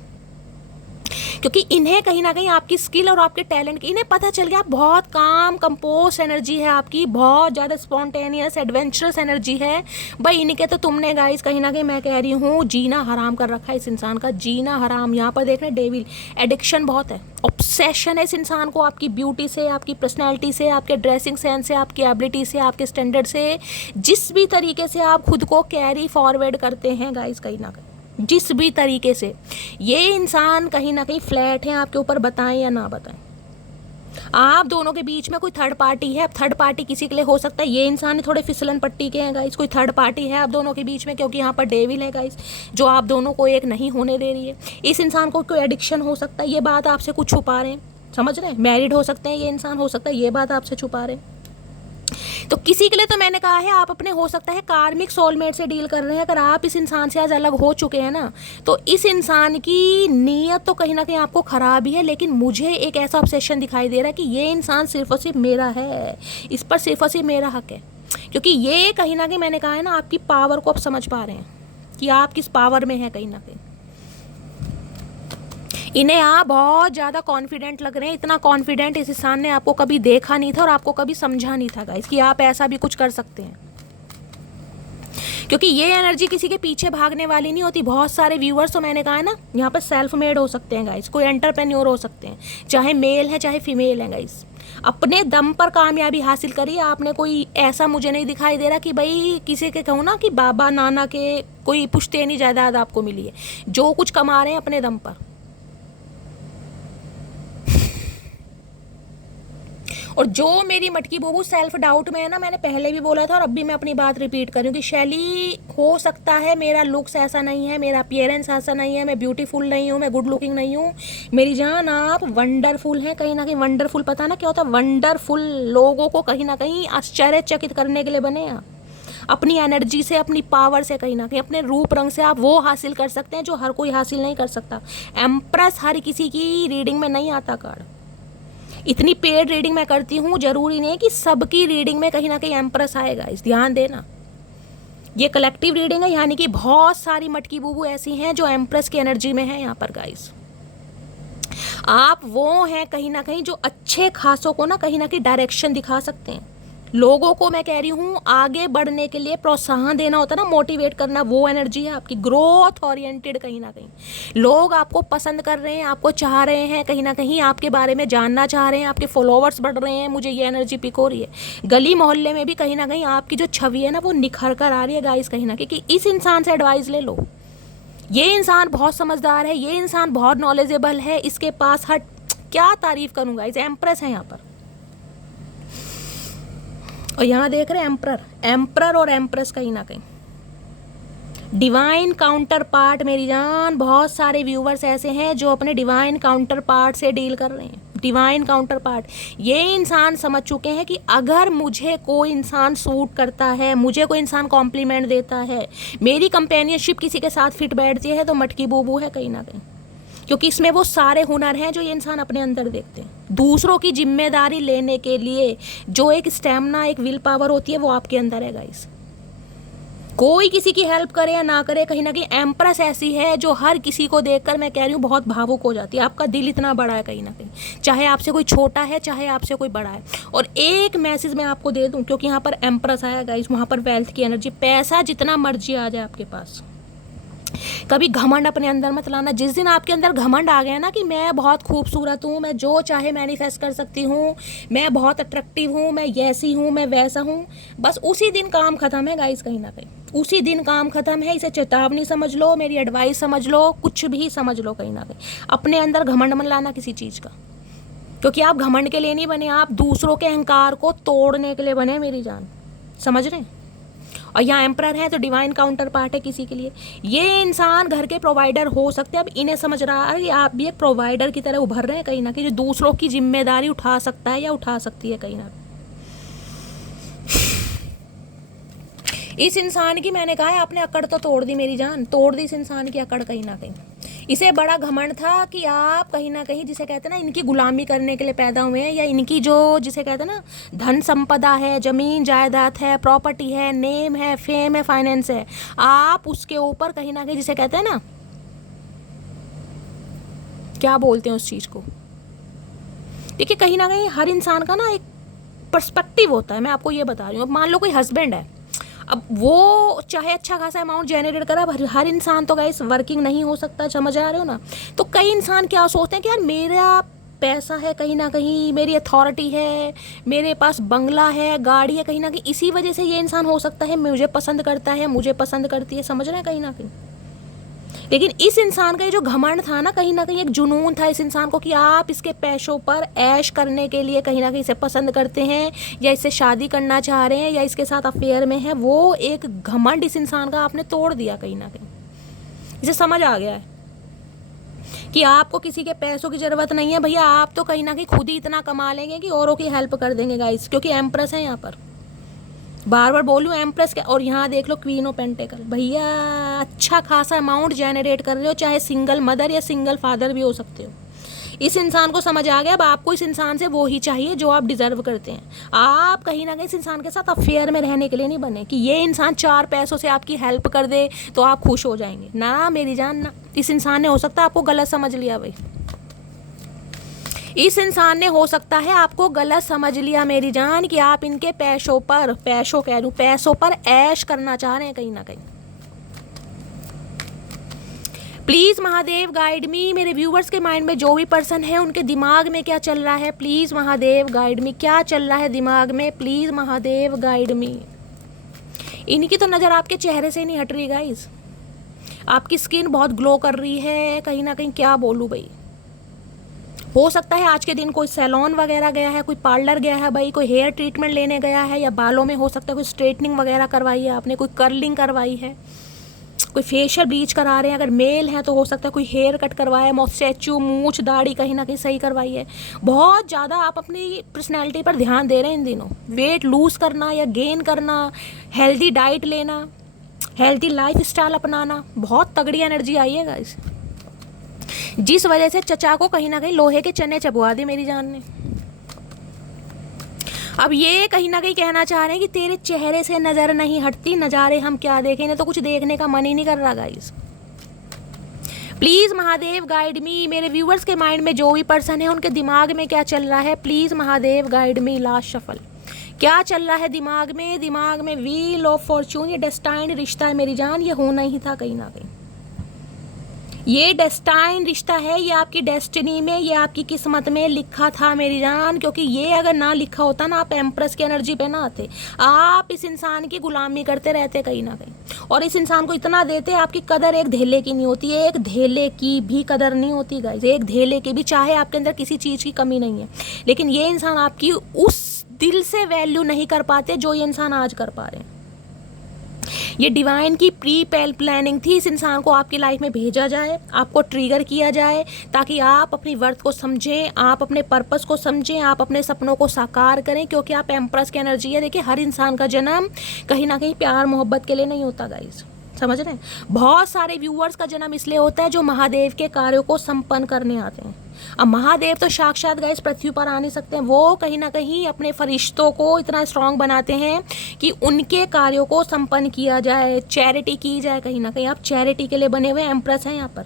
क्योंकि इन्हें कहीं ना कहीं आपकी स्किल और आपके टैलेंट की, इन्हें पता चल गया बहुत काम कंपोज एनर्जी है आपकी, बहुत ज़्यादा स्पॉन्टेनियस एडवेंचरस एनर्जी है भाई। इनके तो तुमने गाइस कहीं ना कहीं मैं कह रही हूँ जीना हराम कर रखा है इस इंसान का, जीना हराम। यहाँ पर देख रहे हैं डेविल, एडिक्शन बहुत है, ऑब्सेशन है इस इंसान को आपकी ब्यूटी से, आपकी पर्सनैलिटी से, आपके ड्रेसिंग सेंस से, आपकी एबिलिटी से, आपके स्टैंडर्ड से, जिस भी तरीके से आप खुद को कैरी फॉरवर्ड करते हैं गाइस, कहीं ना कहीं जिस भी तरीके से ये इंसान कहीं ना कहीं फ्लैट है आपके ऊपर, बताएं या ना बताएं। आप दोनों के बीच में कोई थर्ड पार्टी है। अब थर्ड पार्टी किसी के लिए हो सकता है, ये इंसान थोड़े फिसलन पट्टी के हैं गाइस, कोई थर्ड पार्टी है आप दोनों के बीच में, क्योंकि यहाँ पर डेविल है गाइस जो आप दोनों को एक नहीं होने दे रही है। इस इंसान को कोई एडिक्शन हो सकता है, ये बात आपसे कुछ छुपा रहे हैं, समझ रहे हैं। मैरिड हो सकते हैं ये इंसान, हो सकता है ये बात आपसे छुपा रहे हैं। तो किसी के लिए तो मैंने कहा है आप अपने हो सकता है कार्मिक सोलमेट से डील कर रहे हैं। अगर आप इस इंसान से आज अलग हो चुके हैं ना, तो इस इंसान की नीयत तो कहीं ना कहीं आपको ख़राब ही है, लेकिन मुझे एक ऐसा ऑब्सेशन दिखाई दे रहा है कि ये इंसान सिर्फ और सिर्फ मेरा है, इस पर सिर्फ और सिर्फ मेरा हक है, क्योंकि ये कहीं ना कहीं मैंने कहा है ना आपकी पावर को आप समझ पा रहे हैं कि आप किस पावर में हैं कहीं ना कहीं। इन्हें आप बहुत ज़्यादा कॉन्फिडेंट लग रहे हैं, इतना कॉन्फिडेंट इस इंसान ने आपको कभी देखा नहीं था और आपको कभी समझा नहीं था गाइस कि आप ऐसा भी कुछ कर सकते हैं, क्योंकि ये एनर्जी किसी के पीछे भागने वाली नहीं होती। बहुत सारे व्यूअर्स तो मैंने कहा है ना यहाँ पर सेल्फ मेड हो सकते हैं गाइस, कोई एंटरप्रेन्योर हो सकते हैं, चाहे मेल है चाहे फीमेल है गाइस, अपने दम पर कामयाबी हासिल करिए। आपने कोई ऐसा मुझे नहीं दिखाई दे रहा कि भाई किसी के कहूँ ना कि बाबा नाना के कोई पुश्तैनी जायदाद आपको मिली है। जो कुछ कमा रहे हैं अपने दम पर, और जो मेरी मटकी बूबू सेल्फ डाउट में है ना, मैंने पहले भी बोला था और अब भी मैं अपनी बात रिपीट कर रही हूँ कि शैली, हो सकता है मेरा लुक्स ऐसा नहीं है, मेरा अपीयरेंस ऐसा नहीं है, मैं ब्यूटीफुल नहीं हूँ, मैं गुड लुकिंग नहीं हूँ, मेरी जान आप वंडरफुल हैं कहीं ना कहीं। वंडरफुल पता ना क्या होता है? वंडरफुल, लोगों को कहीं ना कहीं आश्चर्यचकित करने के लिए बने हैं। अपनी एनर्जी से, अपनी पावर से, कहीं ना कहीं अपने रूप रंग से आप वो हासिल कर सकते हैं जो हर कोई हासिल नहीं कर सकता। एम्प्रेस हर किसी की रीडिंग में नहीं आता कार्ड। इतनी पेड रीडिंग मैं करती हूँ, जरूरी नहीं है कि सबकी रीडिंग में कहीं ना कहीं एम्प्रेस आएगा, इस ध्यान देना। ये कलेक्टिव रीडिंग है, यानी कि बहुत सारी मटकी बूबू ऐसी हैं जो एम्प्रेस की एनर्जी में है यहाँ पर गाइस। आप वो हैं कहीं ना कहीं जो अच्छे खासों को ना कहीं डायरेक्शन दिखा सकते हैं। लोगों को मैं कह रही हूँ आगे बढ़ने के लिए प्रोत्साहन देना होता है ना, मोटिवेट करना, वो एनर्जी है आपकी, ग्रोथ ओरिएंटेड। कहीं ना कहीं लोग आपको पसंद कर रहे हैं, आपको चाह रहे हैं, कहीं ना कहीं आपके बारे में जानना चाह रहे हैं, आपके फॉलोअर्स बढ़ रहे हैं। मुझे ये एनर्जी पिक हो रही है। गली मोहल्ले में भी कहीं ना कहीं आपकी जो छवि है ना वो निखर कर आ रही है गाइस, कहीं ना कहीं कि इस इंसान से एडवाइस ले लो, ये इंसान बहुत समझदार है, ये इंसान बहुत नॉलेजेबल है, इसके पास हर क्या तारीफ करूँगा। इस एम्प्रेस है यहाँ पर, और यहाँ देख रहे हैं एम्प्रर और एम्प्रेस कहीं ना कहीं डिवाइन काउंटर पार्ट। मेरी जान, बहुत सारे व्यूवर्स ऐसे हैं जो अपने डिवाइन काउंटर पार्ट से डील कर रहे हैं। डिवाइन काउंटर पार्ट, ये इंसान समझ चुके हैं कि अगर मुझे कोई इंसान सूट करता है, मुझे कोई इंसान कॉम्प्लीमेंट देता है, मेरी कंपेनियनशिप किसी के साथ फिट बैठती है, तो मटकी बूबू है कहीं ना कहीं, क्योंकि इसमें वो सारे हुनर हैं जो ये इंसान अपने अंदर देखते हैं। दूसरों की जिम्मेदारी लेने के लिए जो एक स्टैमिना, एक विल पावर होती है, वो आपके अंदर है गाइस। कोई किसी की हेल्प करे या ना करे, कहीं ना कहीं एम्प्रेस ऐसी है जो हर किसी को देखकर, मैं कह रही हूँ, बहुत भावुक हो जाती है। आपका दिल इतना बड़ा है कहीं ना कहीं, चाहे आपसे कोई छोटा है, चाहे आपसे कोई बड़ा है। और एक मैसेज मैं आपको दे दूँ, क्योंकि यहाँ पर एम्प्रेस आया गाइस, वहाँ पर वेल्थ की एनर्जी, पैसा जितना मर्जी आ जाए आपके पास, कभी घमंड अपने अंदर मत लाना। जिस दिन आपके अंदर घमंड आ गया ना कि मैं बहुत खूबसूरत हूँ, मैं जो चाहे मैनिफेस्ट कर सकती हूँ, मैं बहुत अट्रैक्टिव हूँ, मैं ऐसी हूँ, मैं वैसा हूँ, बस उसी दिन काम खत्म है गाइस, कहीं ना कहीं उसी दिन काम खत्म है। इसे चेतावनी समझ लो, मेरी एडवाइस समझ लो, कुछ भी समझ लो, कहीं ना कहीं अपने अंदर घमंड मत लाना किसी चीज़ का, क्योंकि आप घमंड के लिए नहीं बने, आप दूसरों के अहंकार को तोड़ने के लिए बने मेरी जान, समझ रहे हैं। और यहाँ एम्प्रर है तो डिवाइन काउंटर पार्ट है किसी के लिए। ये इंसान घर के प्रोवाइडर हो सकते हैं। अब इन्हें समझ रहा है कि आप भी एक प्रोवाइडर की तरह उभर रहे हैं कहीं ना कहीं, जो दूसरों की जिम्मेदारी उठा सकता है या उठा सकती है कहीं ना। इस इंसान की, मैंने कहा है, आपने अकड़ तो तोड़ दी मेरी जान, तोड़ दी इस इंसान की अकड़ कहीं ना कहीं। इसे बड़ा घमंड था कि आप कहीं ना कहीं, जिसे कहते हैं ना, इनकी गुलामी करने के लिए पैदा हुए हैं, या इनकी जो, जिसे कहते हैं ना, धन संपदा है, जमीन जायदाद है, प्रॉपर्टी है, नेम है, फेम है, फाइनेंस है, आप उसके ऊपर कहीं ना कहीं, जिसे कहते हैं ना, क्या बोलते हैं उस चीज़ को, देखिए कहीं ना कहीं हर इंसान का ना एक पर्सपेक्टिव होता है। मैं आपको ये बता रही हूँ, मान लो कोई हस्बैंड है, अब वो चाहे अच्छा खासा अमाउंट जनरेट करा, हर इंसान तो गाइस वर्किंग नहीं हो सकता, समझ आ रहे हो ना। तो कई इंसान क्या सोचते हैं कि यार मेरा पैसा है, कहीं ना कहीं मेरी अथॉरिटी है, मेरे पास बंगला है, गाड़ी है, कहीं ना कहीं इसी वजह से ये इंसान हो सकता है मुझे पसंद करता है, मुझे पसंद करती है, समझ रहे हैं कहीं ना कहीं। लेकिन इस इंसान का ये जो घमंड था ना कहीं एक जुनून था इस इंसान को कि आप इसके पैसों पर ऐश करने के लिए कहीं ना कहीं इसे पसंद करते हैं, या इससे शादी करना चाह रहे हैं, या इसके साथ अफेयर में है। वो एक घमंड इस इंसान का आपने तोड़ दिया कहीं ना कहीं। इसे समझ आ गया है कि आपको किसी के पैसों की ज़रूरत नहीं है भैया, आप तो कहीं ना कहीं खुद ही इतना कमा लेंगे कि औरों की हेल्प कर देंगे गाइस, क्योंकि एम्प्रेस है यहाँ पर, बार बार बोलूँ एम्प्रेस के। और यहाँ देख लो क्वीन ऑफ पेंटिकल, भैया अच्छा खासा अमाउंट जनरेट कर रहे हो, चाहे सिंगल मदर या सिंगल फादर भी हो सकते हो। इस इंसान को समझ आ गया, अब आपको इस इंसान से वो ही चाहिए जो आप डिजर्व करते हैं। आप कहीं ना कहीं इस इंसान के साथ अफेयर में रहने के लिए नहीं बने कि ये इंसान 4 पैसों से आपकी हेल्प कर दे तो आप खुश हो जाएंगे, ना मेरी जान ना। इस इंसान ने हो सकता है आपको गलत समझ लिया भाई, इस इंसान ने हो सकता है आपको गलत समझ लिया मेरी जान, कि आप इनके पैसों पर, पैसों कह दूं, पैसों पर ऐश करना चाह रहे हैं कहीं ना कहीं। प्लीज़ महादेव गाइड मी, मेरे व्यूवर्स के माइंड में जो भी पर्सन है उनके दिमाग में क्या चल रहा है, प्लीज़ महादेव गाइड मी, क्या चल रहा है दिमाग में, प्लीज़ महादेव गाइड मी। इनकी तो नज़र आपके चेहरे से नहीं हट रही गाइस, आपकी स्किन बहुत ग्लो कर रही है कहीं ना कहीं, क्या बोलूँ भाई, हो सकता है आज के दिन कोई सैलून वगैरह गया है, कोई पार्लर गया है भाई, कोई हेयर ट्रीटमेंट लेने गया है, या बालों में हो सकता है कोई स्ट्रेटनिंग वगैरह करवाई है आपने, कोई कर्लिंग करवाई है, कोई फेशियल ब्लीच करा रहे हैं। अगर मेल हैं तो हो सकता है कोई हेयर कट करवाया, स्टैचू, मूछ, दाढ़ी कहीं ना कहीं सही करवाई है। बहुत ज़्यादा आप अपनी पर्सनैलिटी पर ध्यान दे रहे हैं इन दिनों। वेट लूज़ करना या गेन करना, हेल्दी डाइट लेना, हेल्दी लाइफ स्टाइल अपनाना, बहुत तगड़ी एनर्जी आई है गाइस, जिस वजह से चचा को कहीं ना कहीं लोहे के चने चबवा दिए मेरी जान ने। अब ये कहीं ना कहीं कहना चाह रहे हैं कि तेरे चेहरे से नज़र नहीं हटती, नज़ारे हम क्या देखें, इन्हें तो कुछ देखने का मन ही नहीं कर रहा गाइस। प्लीज़ महादेव गाइड मी। मेरे व्यूअर्स के माइंड में जो भी पर्सन है उनके दिमाग में क्या चल रहा है, please Mahadev guide me. Last shuffle क्या चल रहा है दिमाग में? दिमाग में व्हील ऑफ फॉर्चून, ये डेस्टाइन्ड रिश्ता है मेरी जान, ये होना ही था कहीं ना कहीं। ये डेस्टाइन रिश्ता है, ये आपकी डेस्टिनी में, ये आपकी किस्मत में लिखा था मेरी जान। क्योंकि ये अगर ना लिखा होता ना, आप एम्प्रेस की एनर्जी पे ना आते, आप इस इंसान की गुलामी करते रहते कहीं ना कहीं, और इस इंसान को इतना देते आपकी कदर एक धेले की नहीं होती, एक धेले की भी कदर नहीं होती गाइस, एक धेले की भी, चाहे आपके अंदर किसी चीज़ की कमी नहीं है, लेकिन ये इंसान आपकी उस दिल से वैल्यू नहीं कर पाते जो ये इंसान आज कर पा रहे हैं। ये डिवाइन की प्री प्लानिंग थी, इस इंसान को आपकी लाइफ में भेजा जाए, आपको ट्रिगर किया जाए, ताकि आप अपनी वर्थ को समझें, आप अपने पर्पस को समझें, आप अपने सपनों को साकार करें। क्योंकि आप एम्प्रेस की एनर्जी है। देखिए, हर इंसान का जन्म कहीं ना कहीं प्यार मोहब्बत के लिए नहीं होता गाइस, समझ रहे हैं? बहुत सारे व्यूअर्स का जन्म इसलिए होता है जो महादेव के कार्यों को संपन्न करने आते हैं। अब महादेव तो साक्षात गाइस पृथ्वी पर आ नहीं सकते हैं, वो कहीं ना कहीं अपने फरिश्तों को इतना स्ट्रांग बनाते हैं कि उनके कार्यों को संपन्न किया जाए, चैरिटी की जाए। कहीं ना कहीं आप चैरिटी के लिए बने हुए एम्प्रेस हैं यहाँ पर,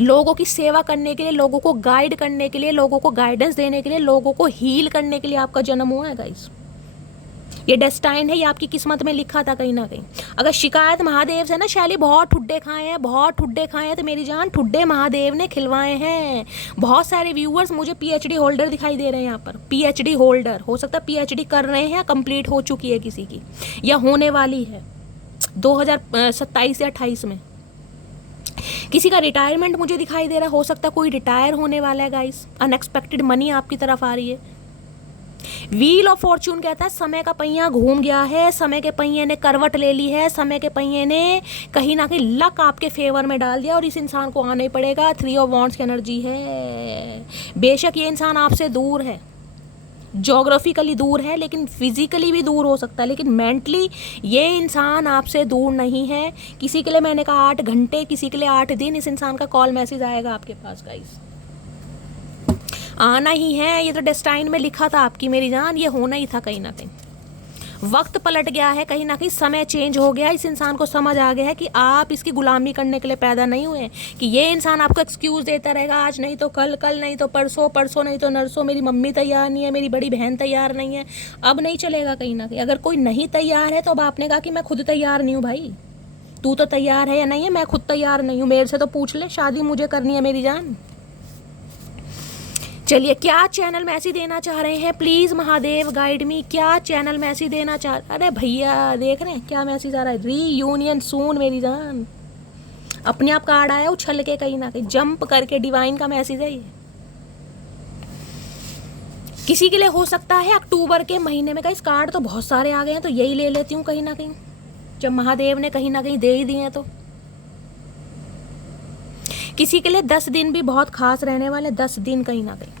लोगों की सेवा करने के लिए, लोगों को गाइड करने के लिए, लोगों को गाइडेंस देने के लिए, लोगों को हील करने के लिए आपका जन्म हुआ है गाइस। ये डेस्टाइन है, ये आपकी किस्मत में लिखा था कहीं ना कहीं। अगर शिकायत महादेव से ना, शैली बहुत ठुड्डे खाए हैं, बहुत ठुड्डे खाए हैं, तो मेरी जान ठुड्डे महादेव ने खिलवाए हैं। बहुत सारे व्यूअर्स मुझे पीएचडी होल्डर दिखाई दे रहे हैं यहाँ पर, पीएचडी होल्डर, हो सकता है पीएचडी कर रहे हैं, कंप्लीट हो चुकी है किसी की, या होने वाली है 2027 या 28 में। किसी का रिटायरमेंट मुझे दिखाई दे रहा है, हो सकता है कोई रिटायर होने वाला है गाइस। अनएक्सपेक्टेड मनी आपकी तरफ आ रही है। व्हील ऑफ फॉर्चून कहता है समय का पहिया घूम गया है, समय के पहिए ने करवट ले ली है, समय के पहिए ने कहीं ना कहीं लक आपके फेवर में डाल दिया, और इस इंसान को आना ही पड़ेगा। 3 ऑफ वॉन्ड्स की एनर्जी है। बेशक ये इंसान आपसे दूर है, जोग्राफिकली दूर है, लेकिन फिजिकली भी दूर हो सकता है, लेकिन मेंटली ये इंसान आपसे दूर नहीं है। किसी के लिए मैंने कहा 8 घंटे, किसी के लिए 8 दिन, इस इंसान का कॉल मैसेज आएगा आपके पास गाइस, आना ही है। ये तो डेस्टाइन में लिखा था आपकी मेरी जान, ये होना ही था कहीं ना कहीं। वक्त पलट गया है, कहीं ना कहीं समय चेंज हो गया। इस इंसान को समझ आ गया है कि आप इसकी गुलामी करने के लिए पैदा नहीं हुए, कि ये इंसान आपको एक्सक्यूज़ देता रहेगा, आज नहीं तो कल, कल नहीं तो परसों, परसों नहीं तो नरसों, मेरी मम्मी तैयार नहीं है, मेरी बड़ी बहन तैयार नहीं है। अब नहीं चलेगा कहीं ना कहीं। अगर कोई नहीं तैयार है तो अब आपने कहा कि मैं खुद तैयार नहीं हूँ भाई, तू तो तैयार है या नहीं है, मैं खुद तैयार नहीं हूँ, मेरे से तो पूछ ले, शादी मुझे करनी है मेरी जान। चलिए, क्या चैनल मैसेज देना चाह रहे हैं? प्लीज़ महादेव गाइड मी, क्या चैनल मैसेज देना चाह, अरे भैया देख रहे हैं क्या मैसेज आ रहा है? रीयूनियन सून मेरी जान। अपने आप कार्ड आया उछल के कहीं ना कहीं, जंप करके, डिवाइन का मैसेज है ये। किसी के लिए हो सकता है अक्टूबर के महीने में, इस कार्ड तो बहुत सारे आ गए हैं तो यही ले लेती हूँ कहीं ना कहीं, जब महादेव ने कहीं ना कहीं दे ही दिए हैं तो। किसी के लिए 10 दिन भी बहुत खास रहने वाले, 10 दिन कहीं ना कहीं,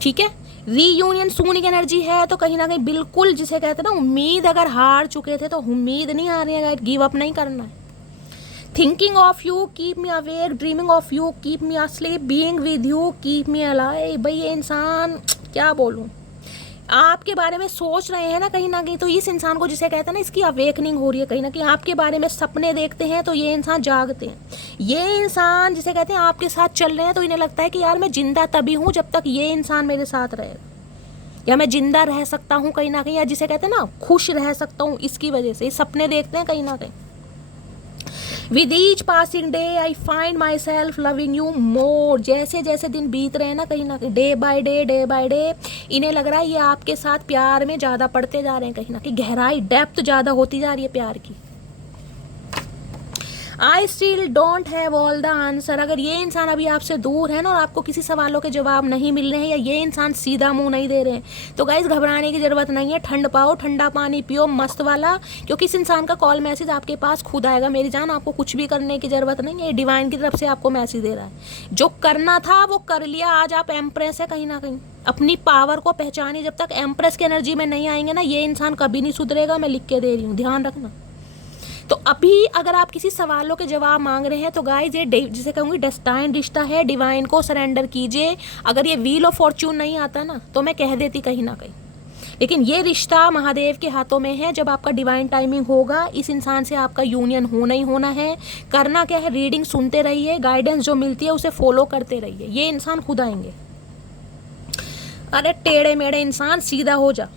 ठीक है। रीयूनियन सून की एनर्जी है तो कहीं ना कहीं बिल्कुल, जिसे कहते हैं ना, उम्मीद अगर हार चुके थे तो उम्मीद नहीं आ रही है, गिव अप नहीं करना है। Thinking of you keep me awake, dreaming of you keep me asleep, being with you keep me alive. भाई ये इंसान क्या बोलूँ, आपके बारे में सोच रहे हैं ना कहीं ना कहीं, तो इस इंसान को, जिसे कहते हैं ना, इसकी अवेकनिंग हो रही है कहीं ना कहीं। आपके बारे में सपने देखते हैं तो ये इंसान जागते हैं। ये इंसान, जिसे कहते हैं, आपके साथ चल रहे हैं तो इन्हें लगता है कि यार मैं जिंदा तभी हूँ जब तक ये इंसान मेरे साथ रहेगा, या मैं जिंदा रह सकता हूँ कहीं ना कहीं, या जिसे कहते हैं ना खुश रह सकता हूँ, इसकी वजह से ये सपने देखते हैं कहीं ना कहीं। With each passing day I find my self loving you more. जैसे जैसे दिन बीत रहे हैं ना कहीं ना कहीं, डे बाय डे इन्हें लग रहा है ये आपके साथ प्यार में ज़्यादा पड़ते जा रहे हैं कहीं ना कहीं, गहराई, डेप्थ ज़्यादा होती जा रही है प्यार की। I still don't have all the answer. अगर ये इंसान अभी आपसे दूर है ना और आपको किसी सवालों के जवाब नहीं मिल रहे हैं या ये इंसान सीधा मुंह नहीं दे रहे हैं तो गाइस घबराने की ज़रूरत नहीं है। ठंड पाओ, ठंडा पानी पियो मस्त वाला, क्योंकि इस इंसान का कॉल मैसेज आपके पास खुद आएगा। मेरी जान, आपको कुछ भी करने की ज़रूरत नहीं है, डिवाइन की तरफ से आपको मैसेज दे रहा है। जो करना था वो कर लिया। आज आप एम्प्रेस है कहीं ना कहीं। अपनी पावर को पहचानिए। जब तक एम्प्रेस की एनर्जी में नहीं आएंगे ना ये इंसान कभी नहीं सुधरेगा। मैं लिख के दे रही हूँ, ध्यान रखना। तो अभी अगर आप किसी सवालों के जवाब मांग रहे हैं तो गाइस ये जिसे कहूँगी डेस्टाइन रिश्ता है। डिवाइन को सरेंडर कीजिए। अगर ये व्हील ऑफ फॉर्च्यून नहीं आता ना तो मैं कह देती कहीं ना कहीं, लेकिन ये रिश्ता महादेव के हाथों में है। जब आपका डिवाइन टाइमिंग होगा इस इंसान से आपका यूनियन होना ही होना है। करना क्या है, रीडिंग सुनते रहिए, गाइडेंस जो मिलती है उसे फॉलो करते रहिए, ये इंसान खुद आएंगे। अरे टेढ़े मेढ़े इंसान, सीधा हो जा।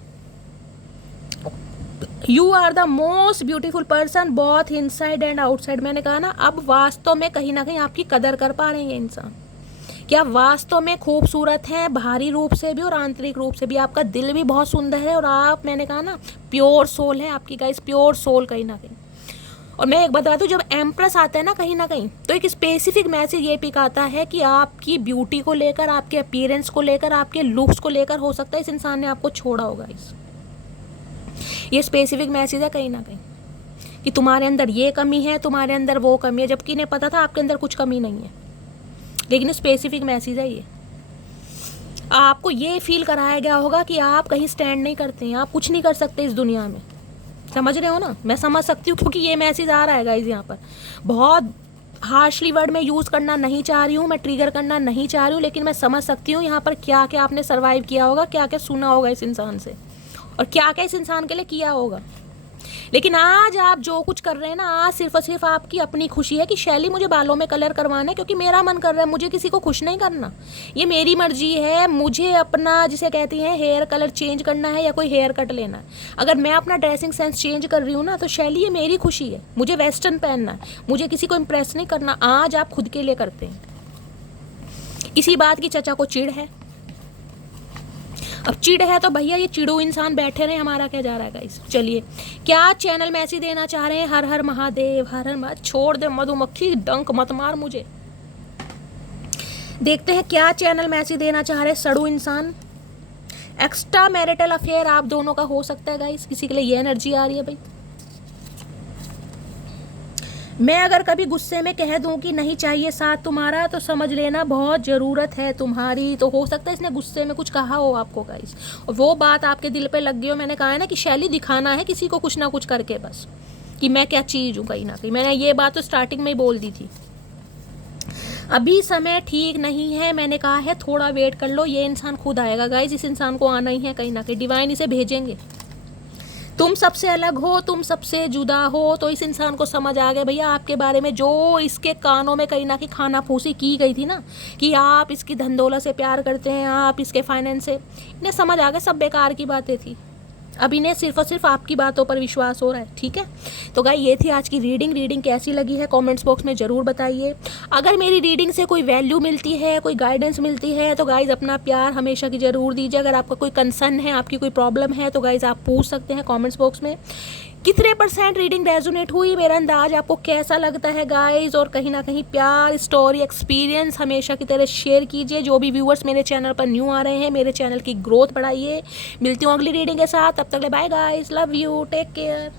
You are the most beautiful person both inside and outside. मैंने कहा ना, अब वास्तव में कहीं ना कहीं आपकी कदर कर पा रहे हैं इंसान। क्या वास्तव में खूबसूरत हैं, बाहरी रूप से भी और आंतरिक रूप से भी। आपका दिल भी बहुत सुंदर है और आप, मैंने कहा ना, प्योर सोल है आपकी गाइस, प्योर सोल कहीं ना कहीं। और मैं एक बात बता दूँ, जब एम्प्रेस आता है ना कहीं ना कहीं तो एक स्पेसिफिक मैसेज ये पिक आता है कि आपकी ब्यूटी को लेकर, आपके अपीयरेंस को लेकर, आपके लुक्स को लेकर हो सकता है इस इंसान ने आपको छोड़ा होगा। ये स्पेसिफिक मैसेज है कहीं ना कहीं कि तुम्हारे अंदर ये कमी है, तुम्हारे अंदर वो कमी है, जबकि इन्हें पता था आपके अंदर कुछ कमी नहीं है, लेकिन स्पेसिफिक मैसेज है ये। आपको ये फील कराया गया होगा कि आप कहीं स्टैंड नहीं करते हैं, आप कुछ नहीं कर सकते इस दुनिया में। समझ रहे हो ना? मैं समझ सकती हूँ क्योंकि ये मैसेज आ रहा है गाइस यहाँ पर। बहुत हार्शली वर्ड में यूज़ करना नहीं चाह रही हूँ, मैं ट्रिगर करना नहीं चाह रही हूँ, लेकिन मैं समझ सकती हूँ यहाँ पर क्या क्या आपने सर्वाइव किया होगा, क्या क्या सुना होगा इस इंसान से और क्या क्या इस इंसान के लिए किया होगा। लेकिन आज आप जो कुछ कर रहे हैं ना, आज सिर्फ और सिर्फ आपकी अपनी खुशी है कि शैली मुझे बालों में कलर करवाना है क्योंकि मेरा मन कर रहा है, मुझे किसी को खुश नहीं करना, ये मेरी मर्जी है। मुझे अपना, जिसे कहती हैं, हेयर कलर चेंज करना है या कोई हेयर कट लेना है। अगर मैं अपना ड्रेसिंग सेंस चेंज कर रही हूँ ना तो शैली ये मेरी खुशी है, मुझे वेस्टर्न पहनना है, मुझे किसी को इम्प्रेस नहीं करना। आज आप खुद के लिए करते हैं। इसी बात की चचा को चिढ़ है। अब चिड़ है तो भैया ये चिड़ू इंसान बैठे रहे, हमारा क्या जा रहा है गाइस। चलिए, क्या चैनल मैसेज देना चाह रहे हैं? हर हर महादेव, हर हर महादेव। छोड़ दे मधुमक्खी, डंक मत मार मुझे। देखते हैं क्या चैनल मैसेज देना चाह रहे हैं सड़ू इंसान। एक्स्ट्रा मैरिटल अफेयर आप दोनों का हो सकता है गाइस, किसी के लिए ये एनर्जी आ रही है भाई। मैं अगर कभी गुस्से में कह दूं कि नहीं चाहिए साथ तुम्हारा तो समझ लेना बहुत ज़रूरत है तुम्हारी। तो हो सकता है इसने गुस्से में कुछ कहा हो आपको गाइस और वो बात आपके दिल पे लग गई हो। मैंने कहा है ना कि शैली दिखाना है किसी को कुछ ना कुछ करके, बस कि मैं क्या चीज़ हूँ कहीं ना कहीं। मैंने ये बात तो स्टार्टिंग में ही बोल दी थी। अभी समय ठीक नहीं है, मैंने कहा है थोड़ा वेट कर लो, ये इंसान खुद आएगा गाइस। इस इंसान को आना ही है कहीं ना कहीं, डिवाइन इसे भेजेंगे। तुम सबसे अलग हो, तुम सबसे जुदा हो, तो इस इंसान को समझ आ गया भैया आपके बारे में जो इसके कानों में कहीं ना कहीं खाना फूसी की गई थी ना कि आप इसकी धन दौलत से प्यार करते हैं, आप इसके फाइनेंस से। इन्हें समझ आ गया सब बेकार की बातें थी। अब इन्हें सिर्फ और सिर्फ आपकी बातों पर विश्वास हो रहा है। ठीक है, तो गाइस ये थी आज की रीडिंग कैसी लगी है कमेंट्स बॉक्स में ज़रूर बताइए। अगर मेरी रीडिंग से कोई वैल्यू मिलती है, कोई गाइडेंस मिलती है तो गाइस अपना प्यार हमेशा की ज़रूर दीजिए। अगर आपका कोई कंसर्न है, आपकी कोई प्रॉब्लम है तो गाइस आप पूछ सकते हैं कमेंट्स बॉक्स में। कितने % रीडिंग रेजोनेट हुई, मेरा अंदाज आपको कैसा लगता है गाइस, और कहीं ना कहीं प्यार, स्टोरी, एक्सपीरियंस हमेशा की तरह शेयर कीजिए। जो भी व्यूअर्स मेरे चैनल पर न्यू आ रहे हैं, मेरे चैनल की ग्रोथ बढ़ाइए। मिलती हूँ अगली रीडिंग के साथ, तब तक bye guys, love you, take care.